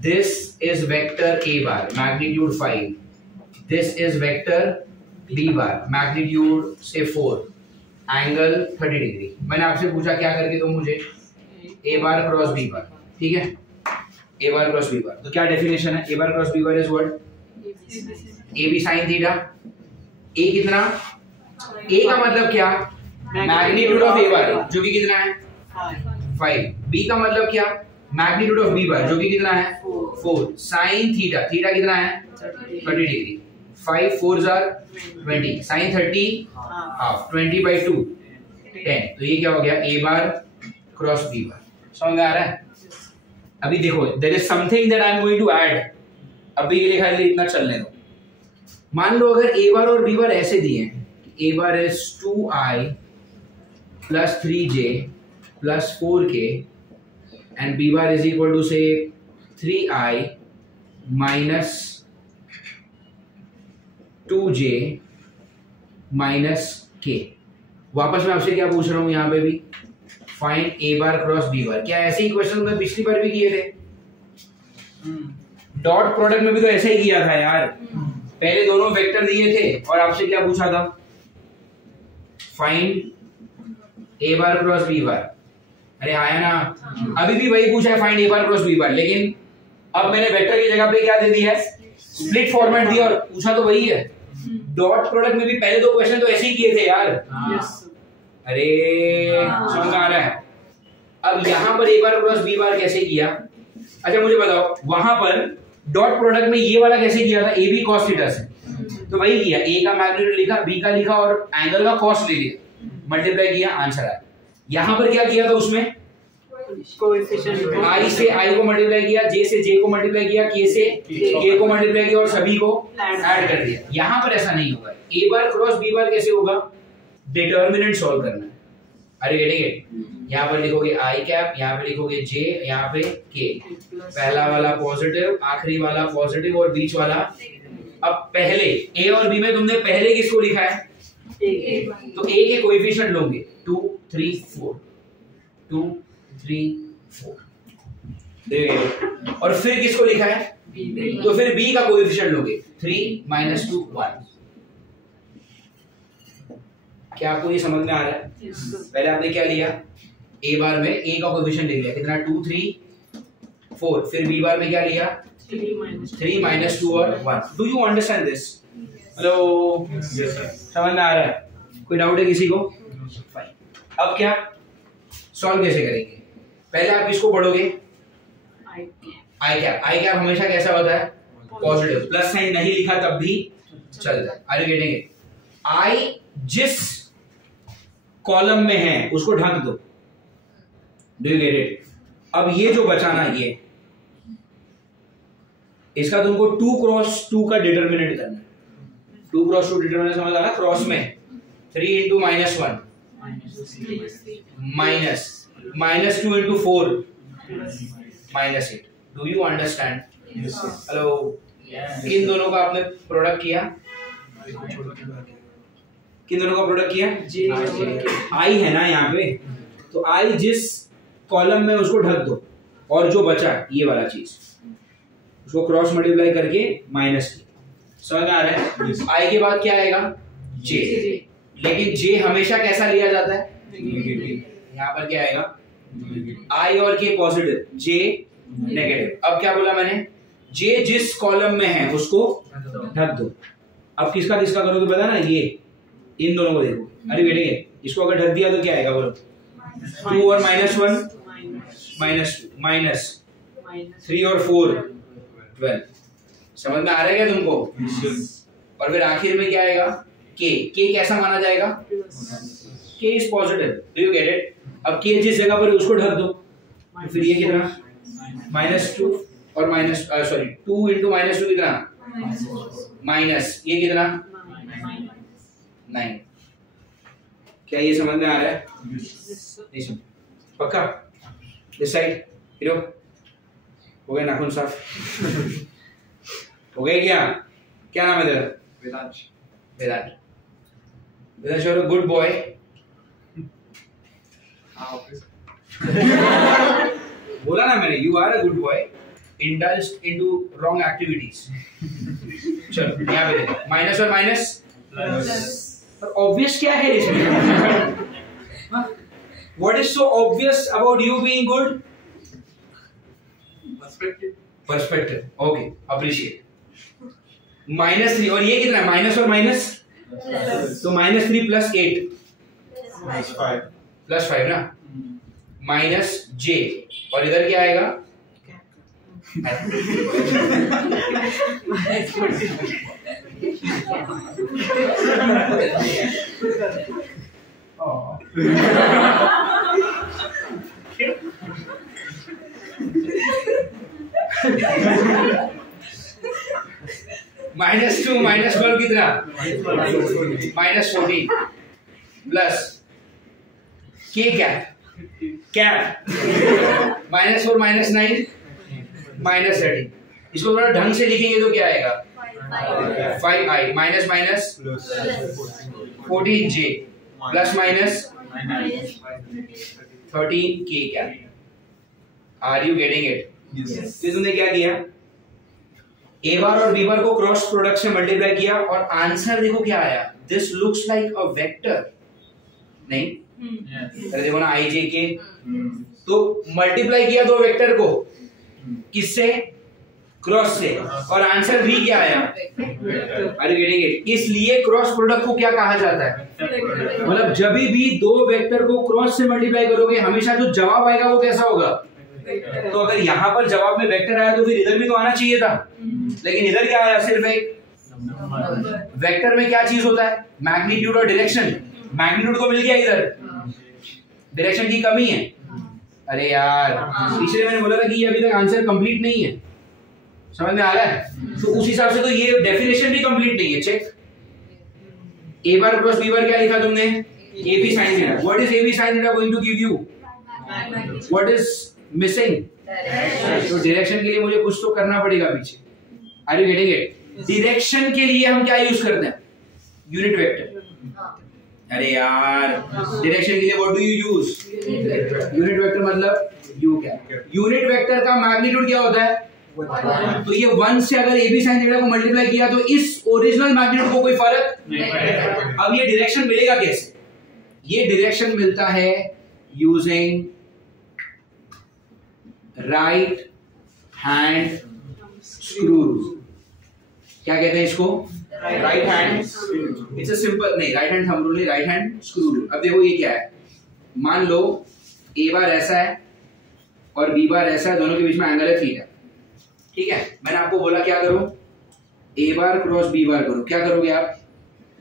this is vector A bar magnitude 5, this is vector B bar magnitude से 4, एंगल 30 डिग्री. मैंने आपसे पूछा क्या करके दो मुझे? A बार क्रॉस B बार. ठीक है. A बार क्रॉस B बार. तो क्या डेफिनेशन है? A bar cross B bar is what? A B sin theta. A कितना? A का मतलब क्या? मैग्नीट्यूड ऑफ A बार जो कि कितना है? 5. B का मतलब क्या? मैग्नीट्यूड ऑफ B बार जो कि कितना है? 4. sin theta. थीटा कितना है? 30 degree. 5 4s are 20. sin 30 half. 20 by 2 10. तो ये क्या हो गया? A बार क्रॉस B बार. समझ में आ रहा है? अभी देखो, there is something that I am going to add. अभी ये लिखा है, इतना चलने दो. मान लो अगर A बार और B बार ऐसे दिए हैं, A bar is 2i plus 3j plus 4k and B bar is equal to say 3i minus 2j minus k. वापस मैं आपसे क्या पूछ रहा हूं यहाँ पे भी? Find A bar cross B बार. क्या ऐसे ही क्वेश्चन में पिछली बार भी किए थे? डॉट प्रोडक्ट में भी तो ऐसे ही किया था यार. पहले दोनों वेक्टर दिए थे और आपसे क्या पूछा था? Find A bar cross B bar. अरे आया ना? अभी भी वही पूछा है, find A bar cross B बार. लेकिन अब मैंने वेक्टर की जगह पे क्या दे दिया है? स्प्लिट फॉर्मेट दिया और पूछा तो वही है. डॉट प्रोडक्ट में भी पहले दो क्वेश्चन तो ऐसे ही किए थे यार. अरे समझ आ रहा है? अब यहाँ पर A बार क्रॉस B बार कैसे किया? अच्छा मुझे बताओ, वहां पर डॉट प्रोडक्ट में ये वाला कैसे किया था? ए बी कॉस थीटा से. तो वही किया, ए का मैग्नीट्यूड लिखा, बी का लिखा और एंगल का कॉस ले लिया, मल्टीप्लाई किया, आंसर आया. यहाँ पर क्या किया था? उसमें आई से आई को मल्टीप्लाई किया, जे से जे को मल्टीप्लाई किया, के से के को मल्टीप्लाई किया और सभी को ऐड कर दिया. यहाँ पर ऐसा नहीं होगा. ए बार क्रॉस बी बार कैसे होगा? डिटर्मिनेंट सॉल्व करना है. अरे गेटिंग इट? यहाँ पर लिखोगे आई कैप, यहाँ पे लिखोगे जे, यहाँ पे के. पहला वाला पॉजिटिव, आखिरी वाला पॉजिटिव और बीच वाला. अब पहले ए और बी में तुमने पहले किसको लिखा है? तो ए के कोएफिशिएंट लोगे 2 3 4 2 3 4. और फिर किसको लिखा है? तो फिर बी का कोएफिशिएंट लोगे 3 - 2 1. क्या आपको ये समझ में आ रहा है? पहले आपने क्या लिया? ए बार में ए का कोएफिशिएंट ले लिया, कितना? 2 3 4. फिर बी बार में क्या लिया? 3 - 2 और 1. Do you understand this? Hello, समझ में आ रहा है? कोई डाउट है किसी को? फाइन. अब क्या सॉल्व कैसे करेंगे? पहले आप किसको पढ़ोगे? आई कैप. आई कैप हमेशा कैसा होता है? पॉजिटिव. प्लस साइन नहीं लिखा तब भी चलता है. Are you getting it? I जिस कॉलम में है उसको ढक दो. Do you get it? अब ये जो बचा ना, ये इसका तुमको 2 क्रॉस 2 का डिटर्मिनेंट करना है. 2 क्रॉस 2 डिटर्मिनेंट समझ आ रहा? क्रॉस में 3 × -1 minus -2 × 4 -8. Do you understand? Hello. इन दोनों का आपने प्रोडक्ट किया. किन दोनों का प्रोडक्ट किया? आई है ना यहाँ पे, तो आई जिस कॉलम में उसको ढक दो और जो बचा ये वाला चीज उसको क्रॉस मल्टीप्लाई करके माइनस किया। समझ आ रहा है? आई के बाद क्या आएगा? जे। लेकिन जे हमेशा कैसा लिया जाता है? यहाँ पर क्या आएगा? आई और के पॉजिटिव, जे नेगेटिव। अब क्या बोला मैंने? जे जिस कॉलम में है उसको ढक दो। अब किसका किसका करोगे पता ना? ये इन दोनों को देखो। अरे बेटे इसको अगर ढक दिया तो क्या आएगा बोलो? 2 और -1 -2 माइनस 3 और 4 12। समझ में आ रहा है क्या तुमको? और फिर आखिर में क्या आएगा? के। के कैसा माना जाएगा? के is positive. Do you get it? अब के जिस जगह पर उसको ढक दो तो फिर ये कितना? -2 और सॉरी 2 × -2 कितना? माइनस ये कितना? 9। क्या ये समझ में आ रहा है? नहीं समझ? पक्का? दिस साइड हीरो हो गए नाखून साफ हो गए क्या? क्या नाम है तेरा? Vedansh. Vedansh, Vedansh you are a good boy. बोला ना मैंने, you are a good boy, indulged into wrong activities. चलो यहाँ पे देखो, माइनस और माइनस प्लस। ऑब्वियस क्या है इसमें? What is so obvious about you being good? Perspective. Okay, appreciate. -3 और ये कितना है? माइनस और माइनस तो -3 + 8 +5 ना, माइनस जे। और इधर क्या आएगा? -2 -12 कितना? -14 प्लस के कैप -4 -9 -13। इसको थोड़ा ढंग से लिखेंगे तो क्या आएगा? 5i minus 14j plus minus 13k cap. Are you getting it? तो तुमने क्या किया? ए बार और बी बार को क्रॉस प्रोडक्ट से मल्टीप्लाई किया और आंसर देखो क्या आया? This looks like a vector. नहीं अरे देखो ना, आई जे के। तो मल्टीप्लाई किया दो वेक्टर को, किससे? क्रॉस से, और आंसर भी क्या आया? अरे गेटिंग इट? इसलिए क्रॉस प्रोडक्ट को क्या कहा जाता है? मतलब जब भी दो वेक्टर को क्रॉस से मल्टीप्लाई करोगे हमेशा जो जवाब आएगा वो कैसा होगा? तो अगर यहाँ पर जवाब में वेक्टर आया तो फिर इधर भी तो आना चाहिए था, लेकिन इधर क्या आया? सिर्फ एक। वेक्टर में क्या चीज होता है? मैग्नीट्यूड और डायरेक्शन। मैग्नीट्यूड को मिल गया इधर, डायरेक्शन की कमी है। अरे यार इसलिए मैंने बोला था कि ये अभी तक आंसर कंप्लीट नहीं है। समझ में आ रहा है? तो उस हिसाब से तो ये डेफिनेशन भी कंप्लीट नहीं है। Check, a bar cross B bar क्या लिखा तुमने? A B sine theta. What is A B sine theta going to give you? What is missing? तो डायरेक्शन के लिए मुझे कुछ तो करना पड़ेगा पीछे। Are you getting it? Direction के लिए हम क्या यूज करते हैं? Unit vector. अरे यार डायरेक्शन के लिए what do you use? Unit vector. मतलब यू क्या? यूनिट वेक्टर का मैग्नीट्यूड क्या होता है? तो ये 1 से अगर ए बी साइन थीटा को मल्टीप्लाई किया तो इस ओरिजिनल मैग्नीट्यूड को कोई फर्क नहीं पड़ेगा। अब ये डायरेक्शन मिलेगा कैसे? ये डायरेक्शन मिलता है using right hand screw rule. क्या कहते हैं इसको? Right hand. It's a simple, नहीं राइट हैंड थंब रूल नहीं, राइट हैंड स्क्रू रूल। अब देखो ये क्या है? मान लो ए बार ऐसा है और बी बार ऐसा है, दोनों के बीच में एंगल है थीटा। ठीक है, मैंने आपको बोला क्या करो? A bar cross B bar करो। क्या करोगे आप?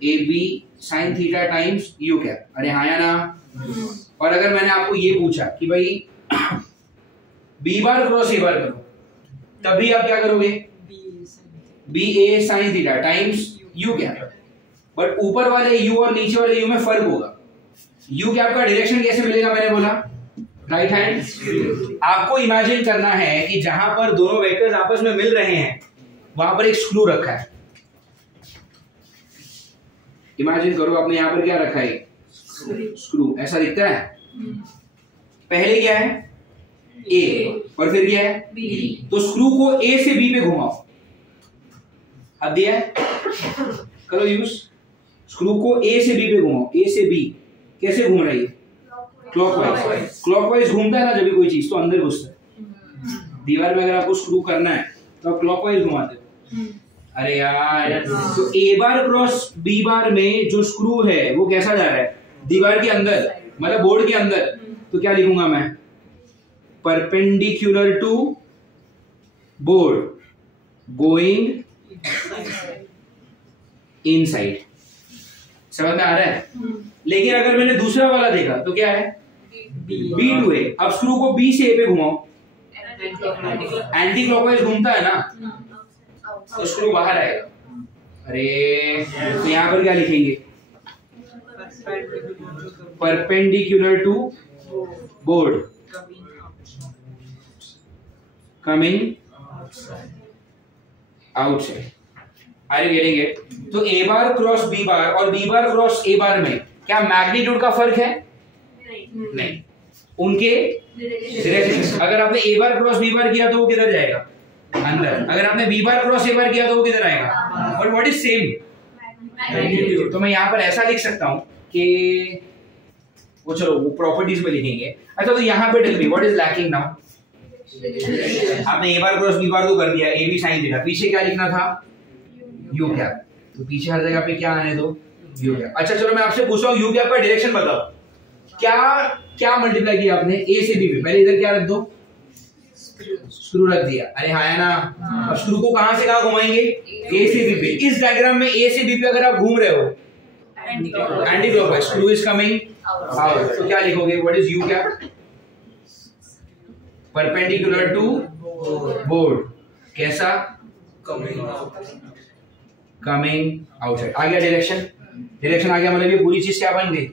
A B sine theta times u cap. अरे हाँ या ना? और अगर मैंने आपको ये पूछा कि भाई बी बार क्रॉस ए बार करो, तब भी आप क्या करोगे? B A sine theta times u cap. But ऊपर वाले यू और नीचे वाले यू में फर्क होगा। यू कैप का डायरेक्शन कैसे मिलेगा? मैंने बोला राइट हैंड। आपको इमेजिन करना है कि जहां पर दोनों वेक्टर्स आपस में मिल रहे हैं वहां पर एक स्क्रू रखा है। इमेजिन करो आपने यहाँ पर क्या रखा है, स्क्रू, ऐसा दिखता है। पहले क्या है ए और फिर क्या है बी, तो स्क्रू को ए से बी पे घुमाओ, अब दिया है, करो यूज। स्क्रू को ए से बी पे घुमाओ, ए से बी कैसे घूम रही है, क्लॉकवाइज। क्लॉकवाइज घूमता है ना जब भी कोई चीज, तो अंदर घुसता है। दीवार में अगर आपको स्क्रू करना है तो आप क्लॉकवाइज घुमाते हो। अरे यार, तो ए बार क्रॉस बी बार में जो स्क्रू है वो कैसा जा रहा है, दीवार के अंदर, मतलब बोर्ड के अंदर। तो क्या लिखूंगा मैं, perpendicular to board going inside. समझ में आ रहा है? लेकिन अगर मैंने दूसरा वाला देखा तो क्या है, B2 है। अब स्क्रू को B से A पे घुमाओ, एंटी क्लॉकवाइज घूमता है ना, तो स्क्रू बाहर आएगा। अरे तो यहां पर क्या लिखेंगे, perpendicular to board coming outside. Are you getting it? तो ए बार क्रॉस बी बार और बी बार क्रॉस ए बार में क्या मैग्नीट्यूड का फर्क है? नहीं, उनके डायरेक्शन। अगर आपने a bar cross B bar किया तो वो किधर जाएगा, अंदर। अगर आपने बी बार क्रॉस ए बार किया तो वो किधर आएगा, but what is same, magnitude. तो मैं यहाँ पर ऐसा लिख सकता हूँ कि वो, चलो वो प्रॉपर्टीज में लिखेंगे। अच्छा, तो यहाँ पे tell me what is lacking now. आपने a bar cross B bar तो कर दिया, ए बी साइन दिया, पीछे क्या लिखना था, यू कैप। तो पीछे हर जगह पे क्या आने दो, यू कैप। अच्छा चलो मैं आपसे पूछ रहा हूँ, यू कैप का डायरेक्शन बताओ, क्या क्या मल्टीप्लाई किया आपने ए से बी पे, पहले इधर क्या रख दो, स्क्रू रख दिया। अरे हाँ है ना। अब स्क्रू को कहां से कहां घुमाएंगे, ए से बी पे। इस डायग्राम में ए से बी पे अगर आप घूम रहे हो anti clockwise, screw is coming out, तो क्या लिखोगे, what is u cap, perpendicular to board, कैसा, कमिंग आउटसाइड। आ गया डायरेक्शन, डायरेक्शन आ गया, मतलब ये पूरी चीज क्या बन गई,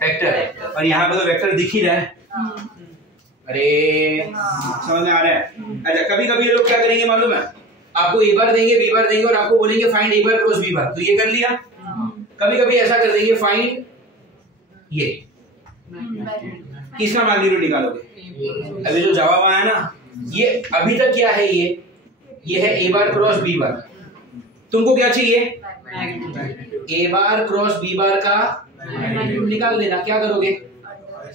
वेक्टर। और यहाँ पे तो वेक्टर दिख ही रहा है। अरे समझ में आ रहा है? अच्छा, कभी कभी ये लोग क्या करेंगे मालूम है, आपको ए बार देंगे बी बार देंगे और आपको बोलेंगे फाइंड ए बार क्रॉस बी बार, तो ये कर लिया। कभी कभी ऐसा कर देंगे, फाइंड ये, किसका मैग्नीट्यूड निकालोगे, अभी जो जवाब आया ना, ये अभी तक क्या है, ये है A bar cross B bar. तुमको क्या चाहिए, ए बार क्रॉस बी बार का निकाल देना। क्या करोगे,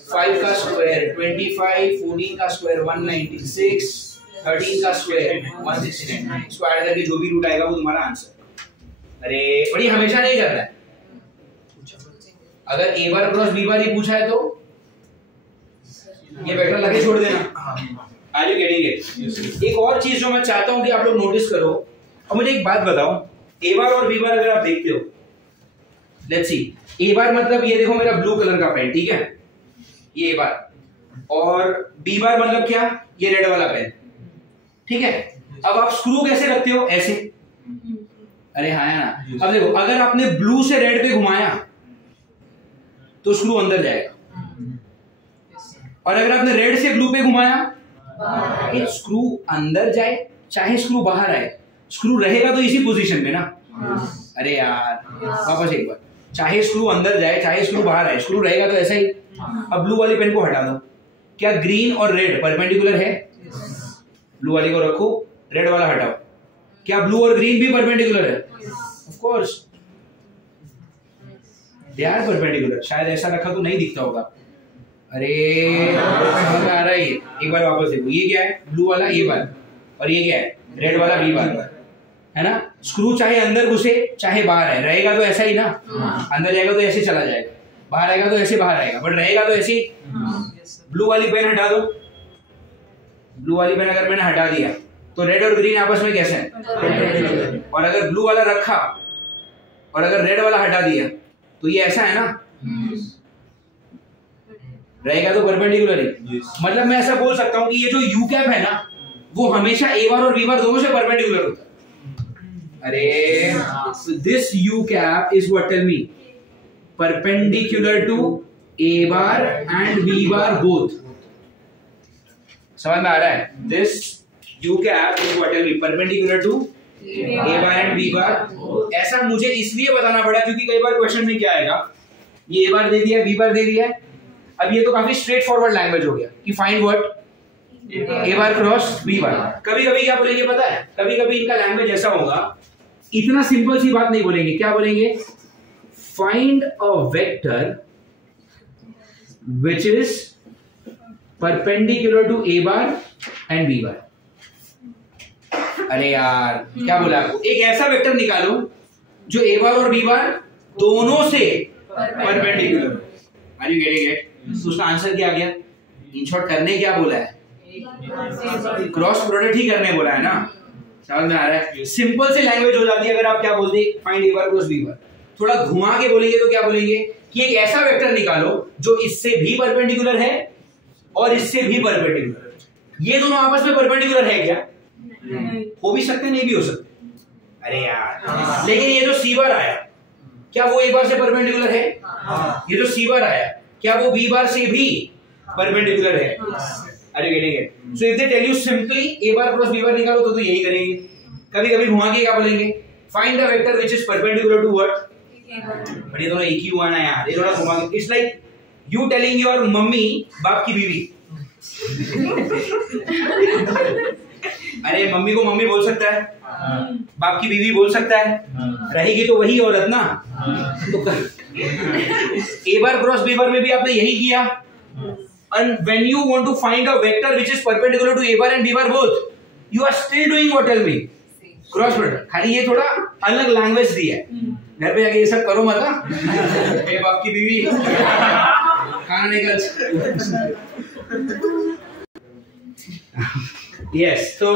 5 का स्क्वायर 25, 14 का स्क्वायर 196, 13 का स्क्वायर 169, इसको ऐड करके जो भी रूट आएगा वो तुम्हारा आंसर। अरे बड़ी हमेशा नहीं करना है, अगर a bar cross B bar ही पूछा है तो ये वेक्टर लगे छोड़ देना। Are you getting it? एक और चीज जो मैं चाहता हूं कि आप लोग नोटिस करो, और मुझे एक बात बताओ, ए बार और बी बार अगर आप देखते हो, लेट्स सी, ए बार मतलब ये देखो मेरा ब्लू कलर का पेन, ठीक है, ये ए बार, और बी बार मतलब क्या, ये रेड वाला पेन, ठीक है। अब आप स्क्रू कैसे रखते हो, ऐसे। अरे हाँ है ना। अब देखो, अगर आपने ब्लू से रेड पे घुमाया तो स्क्रू अंदर जाएगा, और अगर आपने रेड से ब्लू पे घुमाया, स्क्रू अंदर जाए चाहे स्क्रू बाहर आए, स्क्रू रहेगा तो इसी पोजीशन में ना। अरे यार वापस एक बार, चाहे स्क्रू अंदर जाए चाहे स्क्रू बाहर आए, स्क्रू रहेगा तो ऐसा ही। अब ब्लू वाली पेन को हटा दो, क्या ग्रीन और रेड परपेंडिकुलर है, ब्लू वाली को रखो, रेड वाला हटाओ, क्या ब्लू और ग्रीन भी परपेंडिकुलर है, of course they are perpendicular. शायद ऐसा रखा तो नहीं दिखता होगा। अरे समझ आ रहा है, एक बार वापस देखो, ये क्या है, ब्लू वाला ए बार, और ये क्या है, रेड वाला बी बार, है ना। स्क्रू चाहे अंदर घुसे चाहे बाहर आए, रहेगा तो ऐसा ही ना, अंदर जाएगा तो ऐसे चला जाएगा, बाहर आएगा तो ऐसे बाहर आएगा, बट रहेगा तो ऐसे ही। ब्लू वाली पेन हटा दो, ब्लू वाली पेन अगर मैंने हटा दिया तो रेड और ग्रीन आपस में कैसे है, और अगर ब्लू वाला रखा और अगर रेड वाला हटा दिया तो ये ऐसा है ना, रहेगा तो परपेंडिकुलर ही। मतलब मैं ऐसा बोल सकता हूं कि ये जो यू कैप है ना, वो हमेशा ए बार और बी बार दोनों से परपेंडिकुलर होता है। अरे this u cap is what, tell me, perpendicular to A bar and B bar both. समझ में आ रहा है? This u cap is what, tell me, perpendicular to A bar and B bar. ऐसा मुझे इसलिए बताना पड़ा क्योंकि कई बार क्वेश्चन में क्या आएगा, ये ए बार दे दिया, बी बार दे दिया। अब ये तो काफी स्ट्रेट फॉरवर्ड लैंग्वेज हो गया कि find what A bar cross B bar. कभी कभी क्या बोलेंगे पता है, कभी कभी इनका लैंग्वेज ऐसा होगा, इतना सिंपल सी बात नहीं बोलेंगे, क्या बोलेंगे, find a vector which is perpendicular to A bar and B bar. अरे यार क्या बोला आपको, एक ऐसा वेक्टर निकालो जो ए बार और बी बार दोनों से perpendicular. Are you getting it? तो उसका आंसर क्या आ गया, इन शॉर्ट करने क्या बोला है, क्रॉस प्रोडक्ट ही करने बोला है ना। समझ में आ रहा है? सिंपल से लैंग्वेज हो जाती है अगर आप क्या बोलते फाइंड ए बार क्रॉस बी बार। थोड़ा घुमा के बोलेंगे तो क्या बोलेंगे कि एक ऐसा वेक्टर निकालो जो इससे भी परपेंडिकुलर है और इससे भी परपेंडिकुलर है। ये दोनों आपस में परपेंडिकुलर है क्या? हो भी सकते, नहीं भी हो सकते। अरे यार लेकिन ये जो सी बार आया क्या वो ए बार से परपेंडिकुलर है? ये जो सी बार आया क्या वो बी बार से भी परपेंडिकुलर है? अरे getting it? So if they tell you simply a bar cross B bar निकालो तो यही करेंगे। कभी कभी घुमा के क्या बोलेंगे, find the vector which is perpendicular to what. But ये दोनों एक ही हुआ ना यार, ये थोड़ा घुमा के। It's like you telling your mummy बाप की बीवी। अरे मम्मी को मम्मी बोल सकता है, बाप की बीवी बोल सकता है, रहेगी तो वही औरत ना। तो ए बार क्रॉस बी बार में भी आपने यही किया। And when you want to find a vector which is perpendicular to a bar and b bar both, you are still doing what? Tell me. Cross product. खाली ये थोड़ा अलग language दी है। घर पे जाके ये सब करो मत ना। ए बाप की बीवी खाना निकल। Yes, तो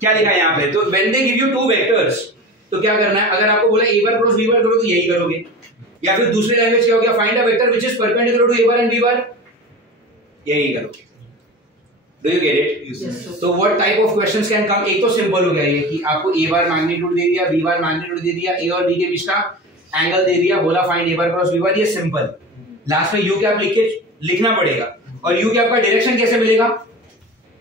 क्या लिखा है यहाँ पे? तो when they give you two vectors, तो क्या करना है? अगर आपको बोला ए बार क्रॉस बी बार करो तो यही करोगे। या फिर दूसरे लैंग्वेज क्या हो गया, find a vector which is perpendicular to a bar and b bar, यही करोगे। Do you get it? Yes, तो what type of questions can come? एक तो सिंपल हो गया ये कि आपको ए बार मैग्नीट्यूड दे दिया, बी बार मैग्नीट्यूड दे दिया, ए और बी के बीच का एंगल दे दिया, बोला फाइंड ए बार क्रॉस बी बार, ये सिंपल। लास्ट में यू कैप लिख के लिखना पड़ेगा। और यू कैप का डायरेक्शन कैसे मिलेगा,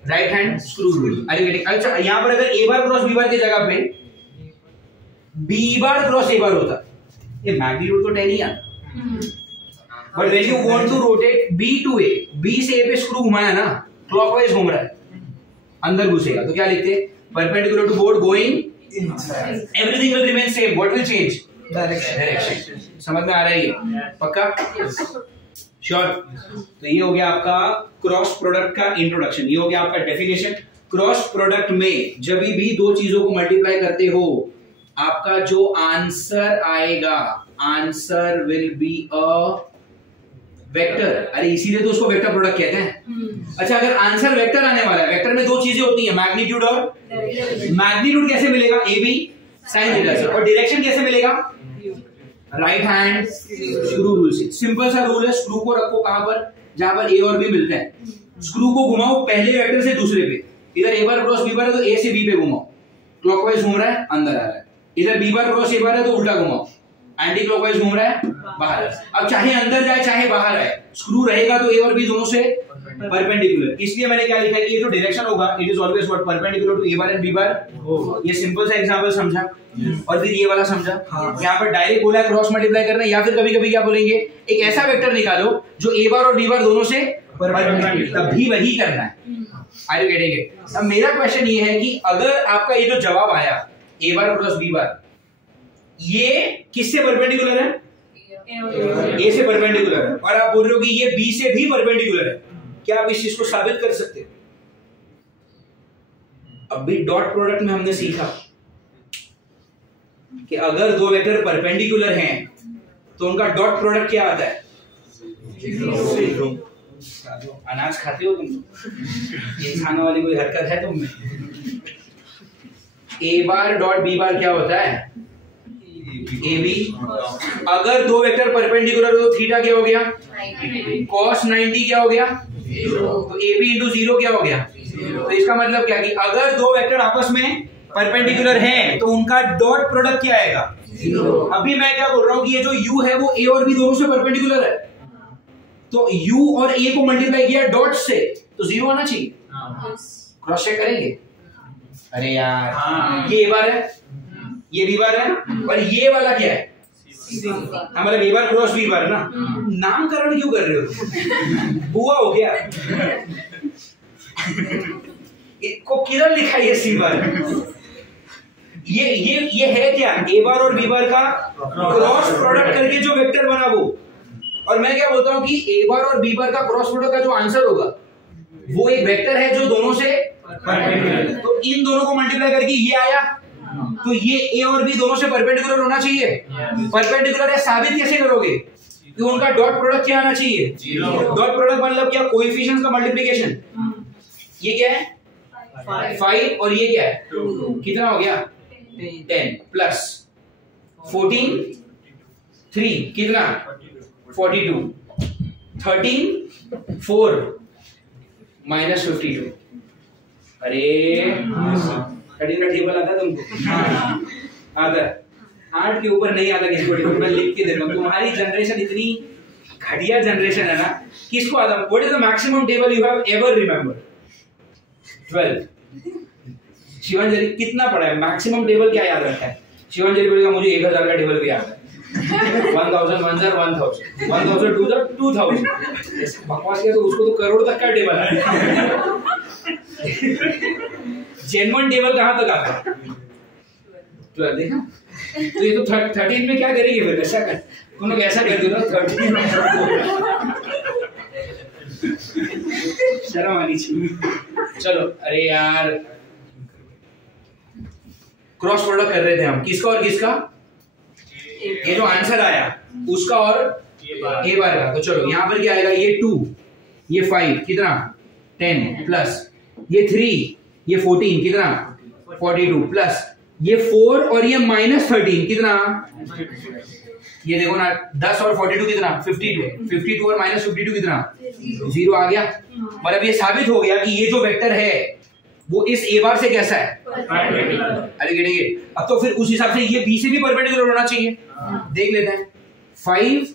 राइट हैंड स्क्रू रूल। अच्छा यहाँ पर अगर a bar cross B bar की जगह पे बी बार क्रॉस ए बार होता, ये मैग्नीट्यूड तो 10 ही आता। But when you want to rotate B to A, B से A पे स्क्रू घुमाया ना, क्लॉकवाइज घूम रहा है, अंदर घुसेगा, तो क्या लिखते हैं, perpendicular to board going inside, everything will remain same, what will change, direction. समझ में आ रहा है ये? पक्का? श्योर? तो ये हो गया आपका क्रॉस प्रोडक्ट का इंट्रोडक्शन, ये हो गया आपका डेफिनेशन। क्रॉस प्रोडक्ट में जब भी दो चीजों को मल्टीप्लाई करते हो, आपका जो आंसर आएगा, answer will be a vector. अरे इसीलिए तो उसको वेक्टर प्रोडक्ट कहते हैं। अच्छा अगर आंसर वेक्टर आने वाला है, वेक्टर में दो चीजें होती हैं, मैग्नीट्यूड और मैग्नीट्यूड कैसे मिलेगा, ए बी साइन थीटा से, और डायरेक्शन कैसे मिलेगा, राइट हैंड स्क्रू रूल से। सिंपल सा रूल है, स्क्रू को रखो कहां पर, जहां पर ए और बी मिलते हैं, स्क्रू को घुमाओ पहले वेक्टर से दूसरे पे। इधर ए बार क्रॉस बी बार है तो ए से बी पे घुमाओ, क्लॉकवाइज घूम रहा है, अंदर आ रहा है। इधर बी बार क्रॉस ए बार है तो उल्टा घुमाओ, एंटी क्लॉकवाइज घूम रहा है, बाहर। अब चाहे अंदर जाए चाहे बाहर आए, स्क्रू रहेगा तो ए और बी दोनों से परपेंडिकुलर। इसलिए मैंने क्या लिखा है, ये जो डायरेक्शन होगा it is always what, perpendicular to A bar and B bar. ये सिंपल सा एग्जांपल समझा। और फिर ये वाला समझा, यहाँ पर डायरेक्ट बोला है क्रॉस मल्टीप्लाई करना, या फिर कभी कभी क्या बोलेंगे, एक ऐसा वेक्टर निकालो जो ए बार और बी बार दोनों से परपेंडिकुलर, तब भी वही करना है। Are you getting it? अब मेरा क्वेश्चन ये है कि अगर आपका ये जो जवाब आया A bar plus B bar, ये किससे परपेंडिकुलर है, ए से परपेंडिकुलर है, और आप बोल रहे हो कि ये बी से भी परपेंडिकुलर है, क्या आप इस चीज को साबित कर सकते हो? अब भी डॉट प्रोडक्ट में हमने सीखा कि अगर दो वेक्टर परपेंडिकुलर हैं तो उनका डॉट प्रोडक्ट क्या आता है, अनाज खाते हो तुम, ये खाने वाली कोई हरकत है तुम में? ए बार डॉट बी बार क्या होता है, ए बी। अगर दो वेक्टर परपेंडिकुलर हो तो थीटा क्या हो गया, cos 90 क्या हो गया, तो ए बी इंटू जीरो क्या हो गया। तो इसका मतलब क्या कि अगर दो वेक्टर आपस में परपेंडिकुलर हैं तो उनका डॉट प्रोडक्ट क्या आएगा, अभी मैं क्या बोल रहा हूं कि ये जो u है वो a और b दोनों से परपेंडिकुलर है, तो u और a को मल्टीप्लाई किया डॉट से तो जीरो आना चाहिए। क्रॉस चेक करेंगे, अरे यार ये ए बार है, ये बी बार है, और ये वाला क्या है? मतलब ए बार क्रॉस बी बार ना। नामकरण क्यों कर रहे हो? बुआ हो गया। इसको किधर लिखा है ये सी बार? ये है क्या? ए बार और बी बार का क्रॉस प्रोडक्ट करके जो वेक्टर बना वो। और मैं क्या बोलता हूं कि ए बार और बी बार का क्रॉस प्रोडक्ट का जो आंसर होगा वो एक वेक्टर है जो दोनों से परपेंडिकुलर। तो इन दोनों को मल्टीप्लाई करके ये आया, तो ये ए और बी दोनों से परपेंडिकुलर होना चाहिए। परपेंडिकुलर है साबित कैसे करोगे? कि उनका डॉट प्रोडक्ट क्या आना चाहिए? डॉट प्रोडक्ट मतलब क्या? कोएफिशिएंट्स का मल्टीप्लिकेशन। ये क्या है? 5 और ये क्या है? कितना हो गया? 10 प्लस 14 3 कितना? 42 13 4 माइनस 52। अरे 13 का टेबल आता है तुमको? आता है। 8 के ऊपर नहीं आता किसी को टेबल। मैं लिख के दे रहा हूं। तुम्हारी जनरेशन इतनी घटिया जनरेशन है ना, किसको आता? What is the maximum table you have ever remember? 12। Shivanjali कितना पढ़ा है? मैक्सिमम टेबल क्या याद रखा है? शिवांजलि बोलेगा मुझे 1000 का टेबल भी याद है। 1000 1 1000 1000 2000 बकवास किया तो उसको तो करोड़ तक का टेबल है। जेन्युइन टेबल कहां तक आता है? 12। देखा? तो ये तो 13 में क्या करेंगे फिर? ऐसा कर, तुम लोग ऐसा कर दो ना 13 में। शर्म आनी चाहिए। चलो, अरे यार क्रॉस प्रोडक्ट कर रहे थे हम, किसका और किसका? ये जो आंसर आया उसका और ए बार का। तो चलो यहां पर क्या आएगा? ये 2, ये 5 कितना? 10 प्लस ये 3, ये 14 कितना? 42 प्लस ये 4 और ये माइनस 13 कितना? ये देखो ना 10 और 42 कितना? 52 और माइनस 52 कितना? 0 आ गया। मतलब ये साबित हो गया कि ये जो वेक्टर है वो इस ए बार से कैसा है? अरे गिरेंगे। अब तो फिर उस हिसाब से ये बी से भी परपेंडिकुलर होना चाहिए। देख लेते हैं। 5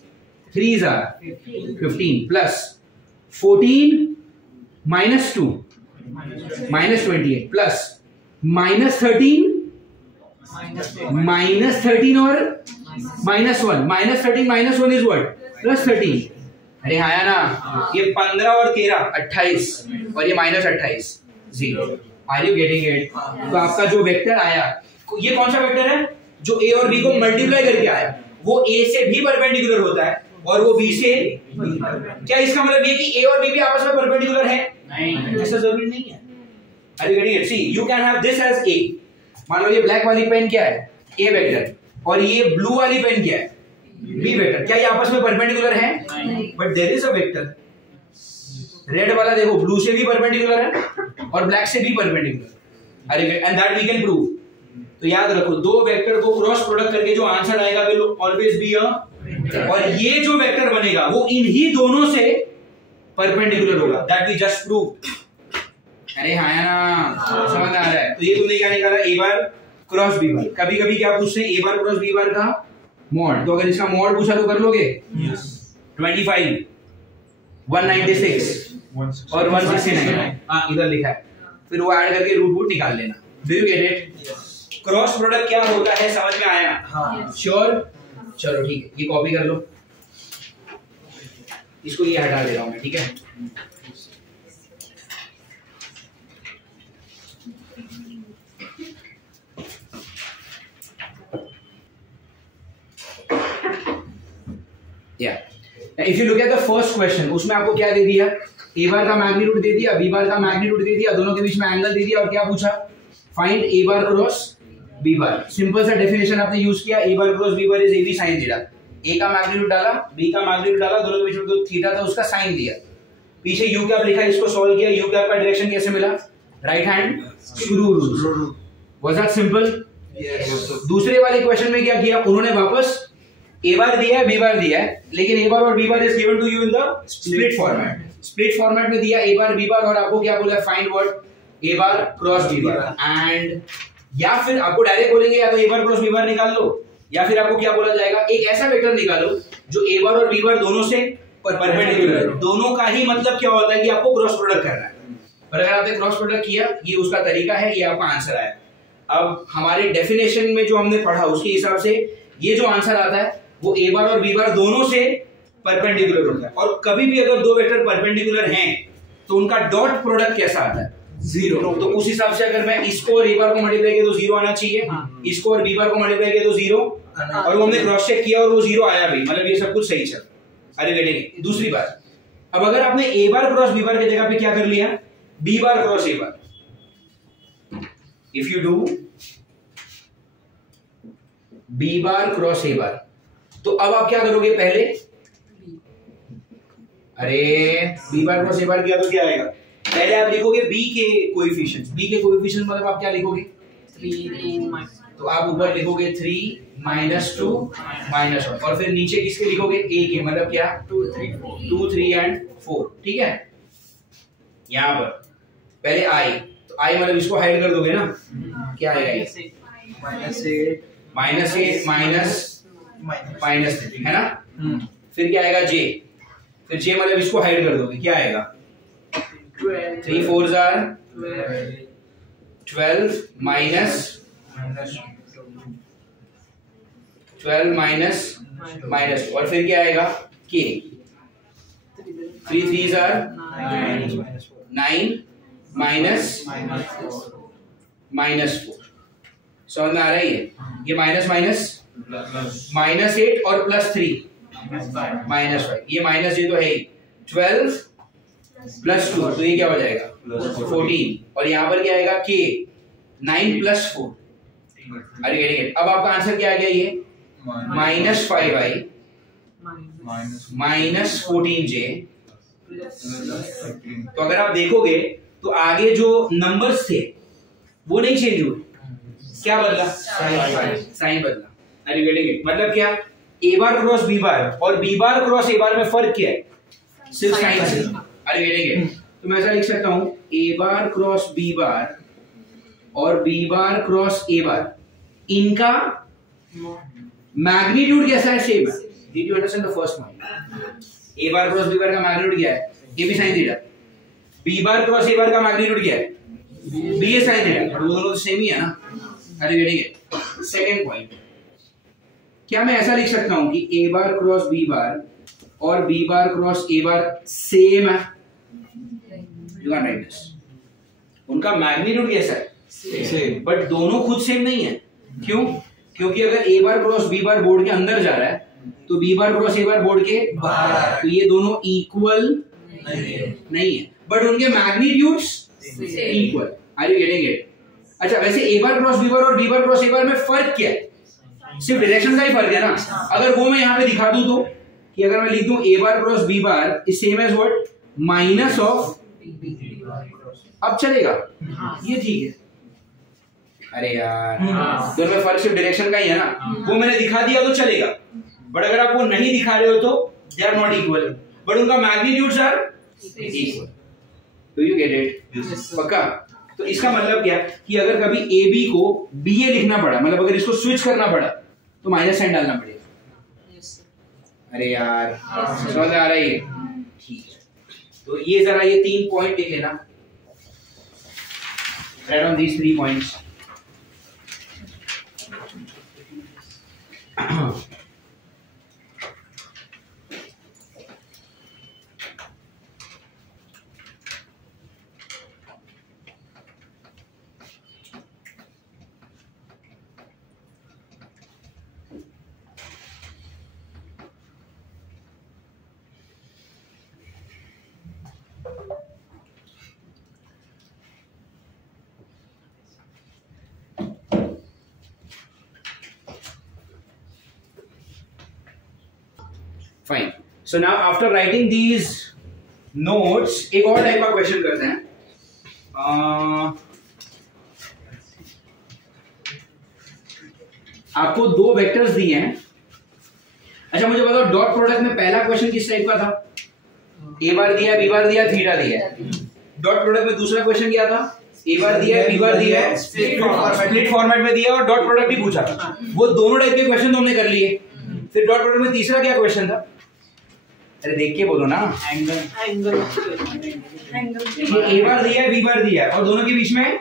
3s are 15 plus 14 minus 2 minus 28 plus minus 13 और minus 1। Minus 13 minus 1 is what? Plus 13। अरे आया ना? ये 15 और 13 28 और ये minus 28 0। Are you getting it? तो आपका जो वेक्टर आया ये कौन सा वेक्टर है? जो ए और बी को मल्टीप्लाई करके आया वो ए से भी परपेंडिकुलर होता है और वो बी से। क्या इसका मतलब ये कि ए और बी भी आपस में परपेंडिकुलर है? नहीं, ऐसा जरूरी नहीं है। Are you getting it? See you can have this as a. मान लो ये ब्लैक वाली पेन क्या है? ए वेक्टर, और ये ब्लू वाली पेन क्या है? B vector. क्या ये आपस में परपेंडिकुलर है? But there is a vector. Red वाला देखो ब्लू से भी परपेंडिकुलर है और ब्लैक से भी परपेंडिकुलर। अरे and that we can prove. तो याद रखो, दो वेक्टर को क्रॉस प्रोडक्ट करके जो आंसर आएगा विल ऑलवेज बी अ, और ये जो वेक्टर बनेगा वो इन्हीं दोनों से परपेंडिकुलर होगा। That we just prove. अरे हाँ ना, समझ आ रहा है? तो ये तुमने क्या निकाला? ए बार क्रॉस बी बार। कभी कभी क्या पूछते हैं? ए बार क्रॉस बी बार का मॉड। तो अगर इसका मॉड पूछा तो कर लोगे? 25 196 और 169। हाँ इधर लिखा है, फिर वो ऐड करके रूट निकाल लेना। Do you get it? Cross product क्या होता है समझ में आया? हाँ श्योर। चलो ठीक है, ये कॉपी कर लो, इसको ये हटा दे रहा हूं मैं, ठीक है? If you look at the first question, उसमें आपको क्या दे दिया? ए बार का मैग्नीट्यूड दे दिया, बी बार का मैग्नीट्यूड दे दिया, दोनों के बीच में एंगल दे दिया, और क्या पूछा? फाइंड ए bar cross B bar. Simple सा डेफिनेशन आपने यूज किया, A bar cross B bar is A B sine theta. A का मैग्नीट्यूड डाला, बी का मैग्नीट्यूड डाला, दोनों के बीच में जो थीटा था उसका साइन दिया, पीछे यू कैप लिखा, इसको सॉल्व किया। यू कैप का डायरेक्शन कैसे मिला? Right hand screw rule. Was that simple? दूसरे वाले क्वेश्चन में क्या किया उन्होंने? वापस ए बार दिया है, बी बार दिया है, लेकिन ए बार और B bar is given to you in the split format. Split format में दिया ए बार बी बार, और आपको क्या बोला? Find what? A bar cross B bar. And या फिर आपको डायरेक्ट बोलेंगे या तो ए बार क्रॉस बी बार निकाल लो, या फिर आपको क्या बोला जाएगा? एक ऐसा वेक्टर निकालो जो ए बार और बी बार दोनों से परपेंडिकुलर है। दोनों का ही मतलब क्या होता है कि आपको क्रॉस प्रोडक्ट करना है। और अगर आपने क्रॉस प्रोडक्ट किया, ये उसका तरीका है, ये आपका आंसर आया। अब हमारे डेफिनेशन में जो हमने पढ़ा उसके हिसाब से ये जो आंसर आता है वो ए बार और बी बार दोनों से परपेंडिकुलर होता है। और कभी भी अगर दो वेक्टर परपेंडिकुलर हैं तो उनका डॉट प्रोडक्ट कैसा आता है? 0। तो उस हिसाब से अगर मैं इसको और ए बार को मल्टीप्लाई किया तो 0 आना चाहिए, इसको और बी बार को मल्टीप्लाई किया तो 0, और वो हमने क्रॉस चेक किया और वो 0 आया भी, मतलब ये सब कुछ सही चल। अरे गेटिंग? दूसरी बात, अब अगर आपने a bar cross B bar की जगह पे क्या कर लिया, B bar cross A bar, if you do B bar cross A bar, तो अब आप क्या करोगे? पहले अरे बी बार क्रॉस ए बार किया तो क्या आएगा? पहले आप लिखोगे बी के कोएफिशिएंट्स। बी के कोएफिशिएंट मतलब आप क्या लिखोगे? 3 तो आप ऊपर लिखोगे 3 -2 -1, और फिर नीचे किसके लिखोगे? ए के, मतलब क्या? 2 3 एंड 4। ठीक है, यहां पर पहले आई, तो आई मतलब इसको हाइड कर दोगे ना, क्या आएगा? ये -8 -3 है ना। फिर क्या आएगा? जे, फिर जे मतलब इसको हाइड कर दोगे, क्या आएगा? 3 4s are 12 माइनस, और फिर क्या आएगा? के। 3 3s are 9 -4। समझ में आ रहा है? ये माइनस -8 और +3 -5, ये माइनस ये तो है ही। 12 + 2 तो ये क्या हो जाएगा? 14, और यहाँ पर क्या आएगा? के। 9 + 4। अरे गेट, अब आपका आंसर क्या आ गया? ये -5i -14j। तो अगर आप देखोगे तो आगे जो नंबर्स थे वो नहीं चेंज हुए, क्या बदला? साइन बदला। अरे गेट, मतलब क्या? ए बार क्रॉस बी बार और बी बार क्रॉस ए बार में फर्क क्या है? सिर्फ साइन से। अरे गेट, तो मैं ऐसा लिख सकता हूं, ए बार क्रॉस बी बार और बी बार क्रॉस ए बार, इनका मैग्नीट्यूड कैसा है? सेम है। Did you understand the first point? A bar cross B bar का मैग्नीट्यूड क्या है? A B sine theta. B bar cross A bar का मैग्नीट्यूड क्या है? बी ए साइन थीटा। और वो दोनों तो सेम ही है ना। अरे गेट, सेकंड पॉइंट, क्या मैं ऐसा लिख सकता हूं कि A bar cross B bar और बी बार क्रॉस ए बार सेम है? You can write this. उनका मैग्नीट्यूड कैसा है? सेम, बट दोनों खुद सेम नहीं है। क्यों? क्योंकि अगर a bar cross B bar board के अंदर जा रहा है तो बी बार क्रॉस ए बार बोर्ड के बाहर, तो ये दोनों इक्वल नहीं है, बट उनके magnitudes equal. Are you getting it? अच्छा, वैसे ए बार क्रॉस बी बार और बी बार क्रॉस ए बार में फर्क क्या है? सिर्फ डायरेक्शन का ही फर्क है ना। अगर वो मैं यहाँ पे दिखा दूं तो, कि अगर मैं लिख दूं A bar cross B bar is same as what? Minus of, अब चलेगा? ये ठीक है। अरे यार, तो मैं फर्क सिर्फ डायरेक्शन का ही है ना, वो मैंने दिखा दिया तो चलेगा, बट अगर आप वो नहीं दिखा रहे हो तो they are not equal, but उनका magnitudes are equal. Do you get it? पक्का? तो इसका मतलब क्या कि अगर कभी ए बी को बी ए लिखना पड़ा, मतलब अगर इसको स्विच करना पड़ा तो माइनस साइन डालना पड़ेगा। अरे यार, समझ आ रहा है? ठीक है, तो ये जरा ये 3 पॉइंट लिख लेना। Write on these 3 points. Fine. So now after writing these notes, एक और टाइप का क्वेश्चन करते हैं। आपको 2 वेक्टर्स दिए हैं। अच्छा, मुझे बताओ डॉट प्रोडक्ट में पहला क्वेश्चन किस टाइप का था? ए बार दिया, बी बार दिया, थीटा दिया। डॉट प्रोडक्ट में दूसरा क्वेश्चन क्या था? ए बार दिया, बी बार दिया, स्प्लिट फॉर्मेट में दिया और डॉट प्रोडक्ट ही पूछा था। वो दोनों टाइप के क्वेश्चन तो हमने कर लिए। फिर डॉट प्रोडक्ट में तीसरा क्या क्वेश्चन था? अरे देख के बोलो ना। एंगल ये ए बार दिया है, बी बार दिया है और दोनों के बीच में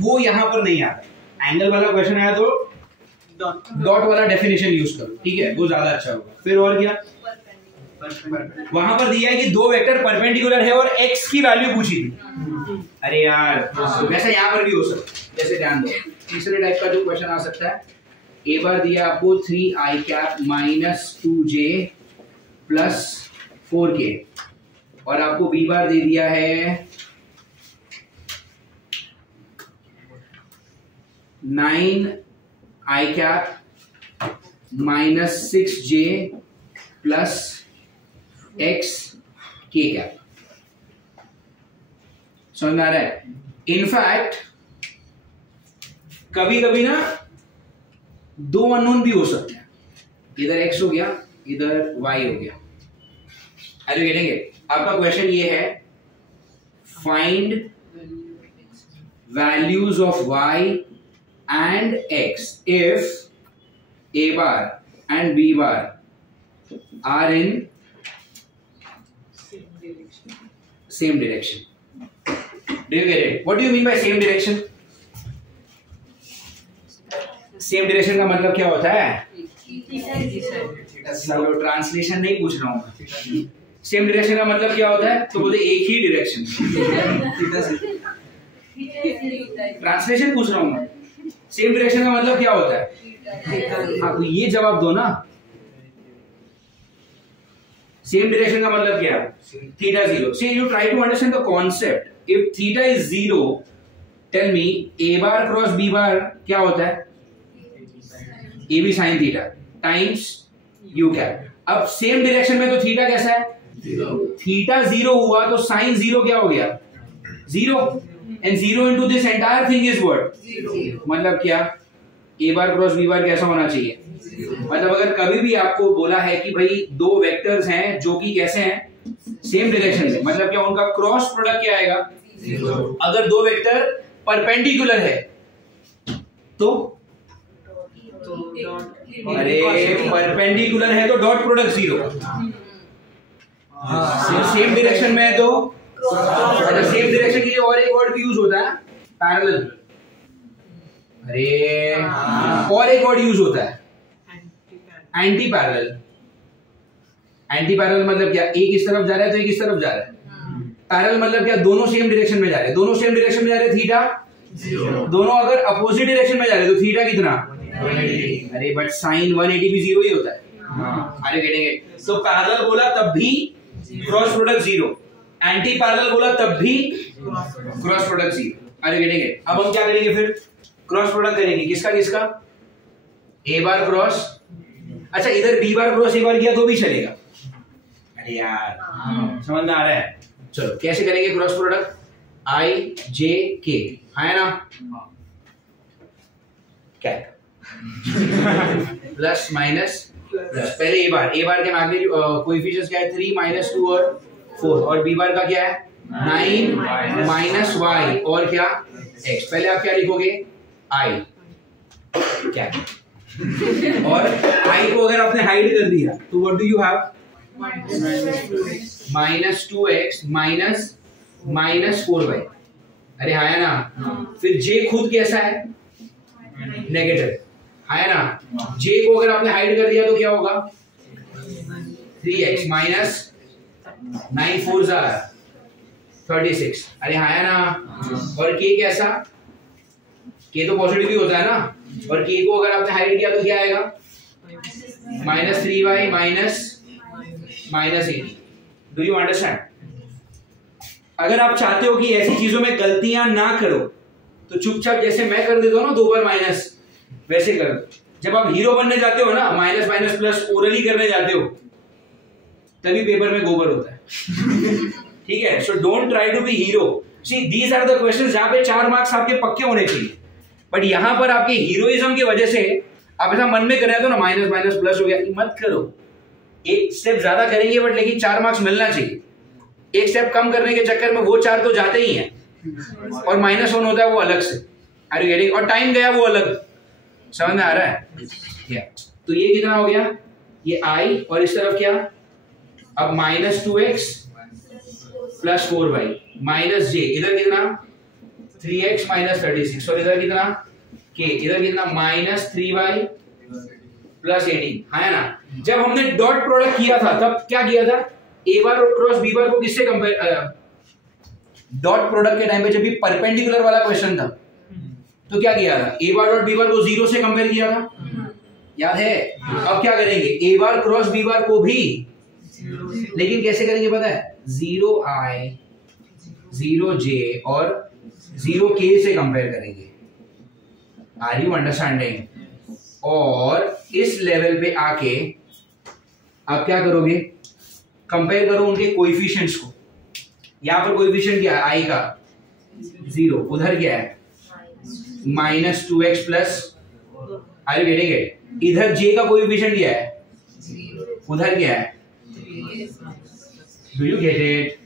वो यहाँ पर नहीं आता। एंगल वाला क्वेश्चन आया तो डॉट वाला डेफिनेशन यूज करो, ठीक है, वो ज्यादा अच्छा होगा। फिर और क्या, वहां पर दिया है कि दो वेक्टर परपेंडिकुलर है और x की वैल्यू पूछी थी। अरे यार वैसा यहाँ पर भी हो सकता है, जैसे ध्यान दो तीसरे टाइप का जो क्वेश्चन आ सकता है, ए बार दिया आपको 3i cap minus 2j plus 4k और आपको बी बार दे दिया है 9i cap minus 6j plus x k cap. समझ में आ रहा है? इनफैक्ट कभी कभी ना दो अननोन भी हो सकते हैं, इधर x हो गया इधर y हो गया। अरे गेटेंगे, आपका क्वेश्चन ये है find values of y and x if a bar and b bar are in same direction. Do you get it? What do you mean by same direction? Same direction का मतलब क्या होता है? चलो ट्रांसलेशन नहीं पूछ रहा हूँ। सेम डायरेक्शन का मतलब क्या होता है? तो बोलते एक ही डायरेक्शन। ट्रांसलेशन पूछ रहा हूँ मैं। सेम डायरेक्शन का मतलब क्या होता है? हाँ तो ये जवाब दो ना। सेम डायरेक्शन का मतलब क्या है? Theta 0. See, you try to understand the concept. If theta is 0, tell me a bar cross b bar क्या होता है? a b sin theta times u cap. अब सेम डायरेक्शन में तो थीटा कैसा है? थीटा 0 हुआ तो साइन 0 क्या हो गया? 0. And 0 into this entire thing is what? 0. मतलब क्या? a bar cross b bar कैसा होना चाहिए? मतलब अगर कभी भी आपको बोला है कि भाई दो वेक्टर्स हैं जो कि कैसे हैं सेम डायरेक्शन में, मतलब क्या उनका क्रॉस प्रोडक्ट क्या आएगा? 0. अगर दो वेक्टर परपेंडिकुलर है तो अरे परपेंडिकुलर है तो डॉट प्रोडक्ट 0। सेम डायरेक्शन में है तो सेम डायरेक्शन के लिए और एक वर्ड भी यूज होता है पैरेलल। अरे और एक वर्ड यूज होता है एंटी पैरेलल। एंटी पैरेलल मतलब क्या? एक इस तरफ जा रहा है तो एक इस तरफ जा रहा है। पैरेलल मतलब क्या? दोनों सेम डायरेक्शन में जा रहे हैं। दोनों सेम डायरेक्शन में जा रहे हैं, थीटा 0। दोनों अगर अपोजिट डायरेक्शन में जा रहे हैं तो थीटा कितना? अरे बट साइन 180 भी 0 ही होता है। अरे गेटेंगे? तो पैरेलल बोला तब भी क्रॉस प्रोडक्ट 0, एंटी पैरेलल बोला तब भी क्रॉस प्रोडक्ट 0। अरे गेटेंगे? अब हम क्या करेंगे फिर? क्रॉस प्रोडक्ट करेंगे किसका किसका? ए बार क्रॉस, अच्छा इधर बी बार क्रॉस ए बार किया तो भी चलेगा। अरे यार समझ में आ रहा है? चलो कैसे करेंगे क्रॉस प्रोडक्ट? आई जे के है ना, क्या प्लस माइनस प्लस। पहले ए बार के मैग्नीट्यूड कोएफिशिएंट्स क्या है? 3 माइनस 2 और 4 और बी बार का क्या है? 9 माइनस वाई और क्या? x। पहले आप क्या लिखोगे? आई क्या और i को अगर आपने हाइड कर दिया तो what do you have? Minus 2x minus 4y। अरे है ना? फिर j खुद कैसा है? नेगेटिव है ना? j को अगर आपने हाइड कर दिया तो क्या होगा? 3x minus 9 4 36। अरे है ना? और k कैसा? k तो पॉजिटिव ही होता है ना, और k को अगर आपने हाइड किया तो क्या आएगा? Minus 3y minus 80। Do you understand? अगर आप चाहते हो कि ऐसी चीजों में गलतियां ना करो तो चुपचाप जैसे मैं कर देता हूं ना 2 बार माइनस, वैसे कर दो। जब आप हीरो बनने जाते हो ना, माइनस माइनस प्लस ओरली करने जाते हो, तभी पेपर में गोबर होता है। ठीक है? So don't try to be hero. See these are the questions जहां पे 4 मार्क्स आपके पक्के होने चाहिए, बट यहां पर आपके हीरोइज्म की वजह से आप ऐसा मन में कर रहे हो ना माइनस माइनस प्लस हो गया, मत करो। एक स्टेप ज्यादा करेंगे बट लेकिन 4 मार्क्स मिलना चाहिए। एक स्टेप कम करने के चक्कर में वो 4 तो जाते ही हैं और माइनस 1 होता है वो अलग से। Are you getting? और टाइम गया वो अलग। समझ में आ रहा है? तो ये कितना हो गया? ये i और इस तरफ क्या? अब -2x plus 4y minus j, इधर कितना 3x माइनस 36 और इधर कितना k, इधर कितना -3y प्लस 18 है ना। जब हमने डॉट प्रोडक्ट किया था तब क्या किया था, a बार और क्रॉस b बार को किससे कंपेयर, डॉट प्रोडक्ट के टाइम पे जब भी परपेंडिकुलर वाला क्वेश्चन था तो क्या किया था, a बार और b बार को 0 से कंपेयर किया था, याद है। अब क्या करेंगे, a बार क्रॉस b बार को भी, लेकिन कैसे करेंगे पता है, 0i 0j और 0k से कंपेयर करेंगे। Are you understanding? और इस लेवल पे आके आप क्या करोगे, कंपेयर करो उनके कोएफिशिएंट्स को। यहां पर कोएफिशिएंट क्या है, i का 0, उधर क्या है -2x plus, are you getting it? इधर j का कोएफिशिएंट क्या है, उधर क्या है, do you get it?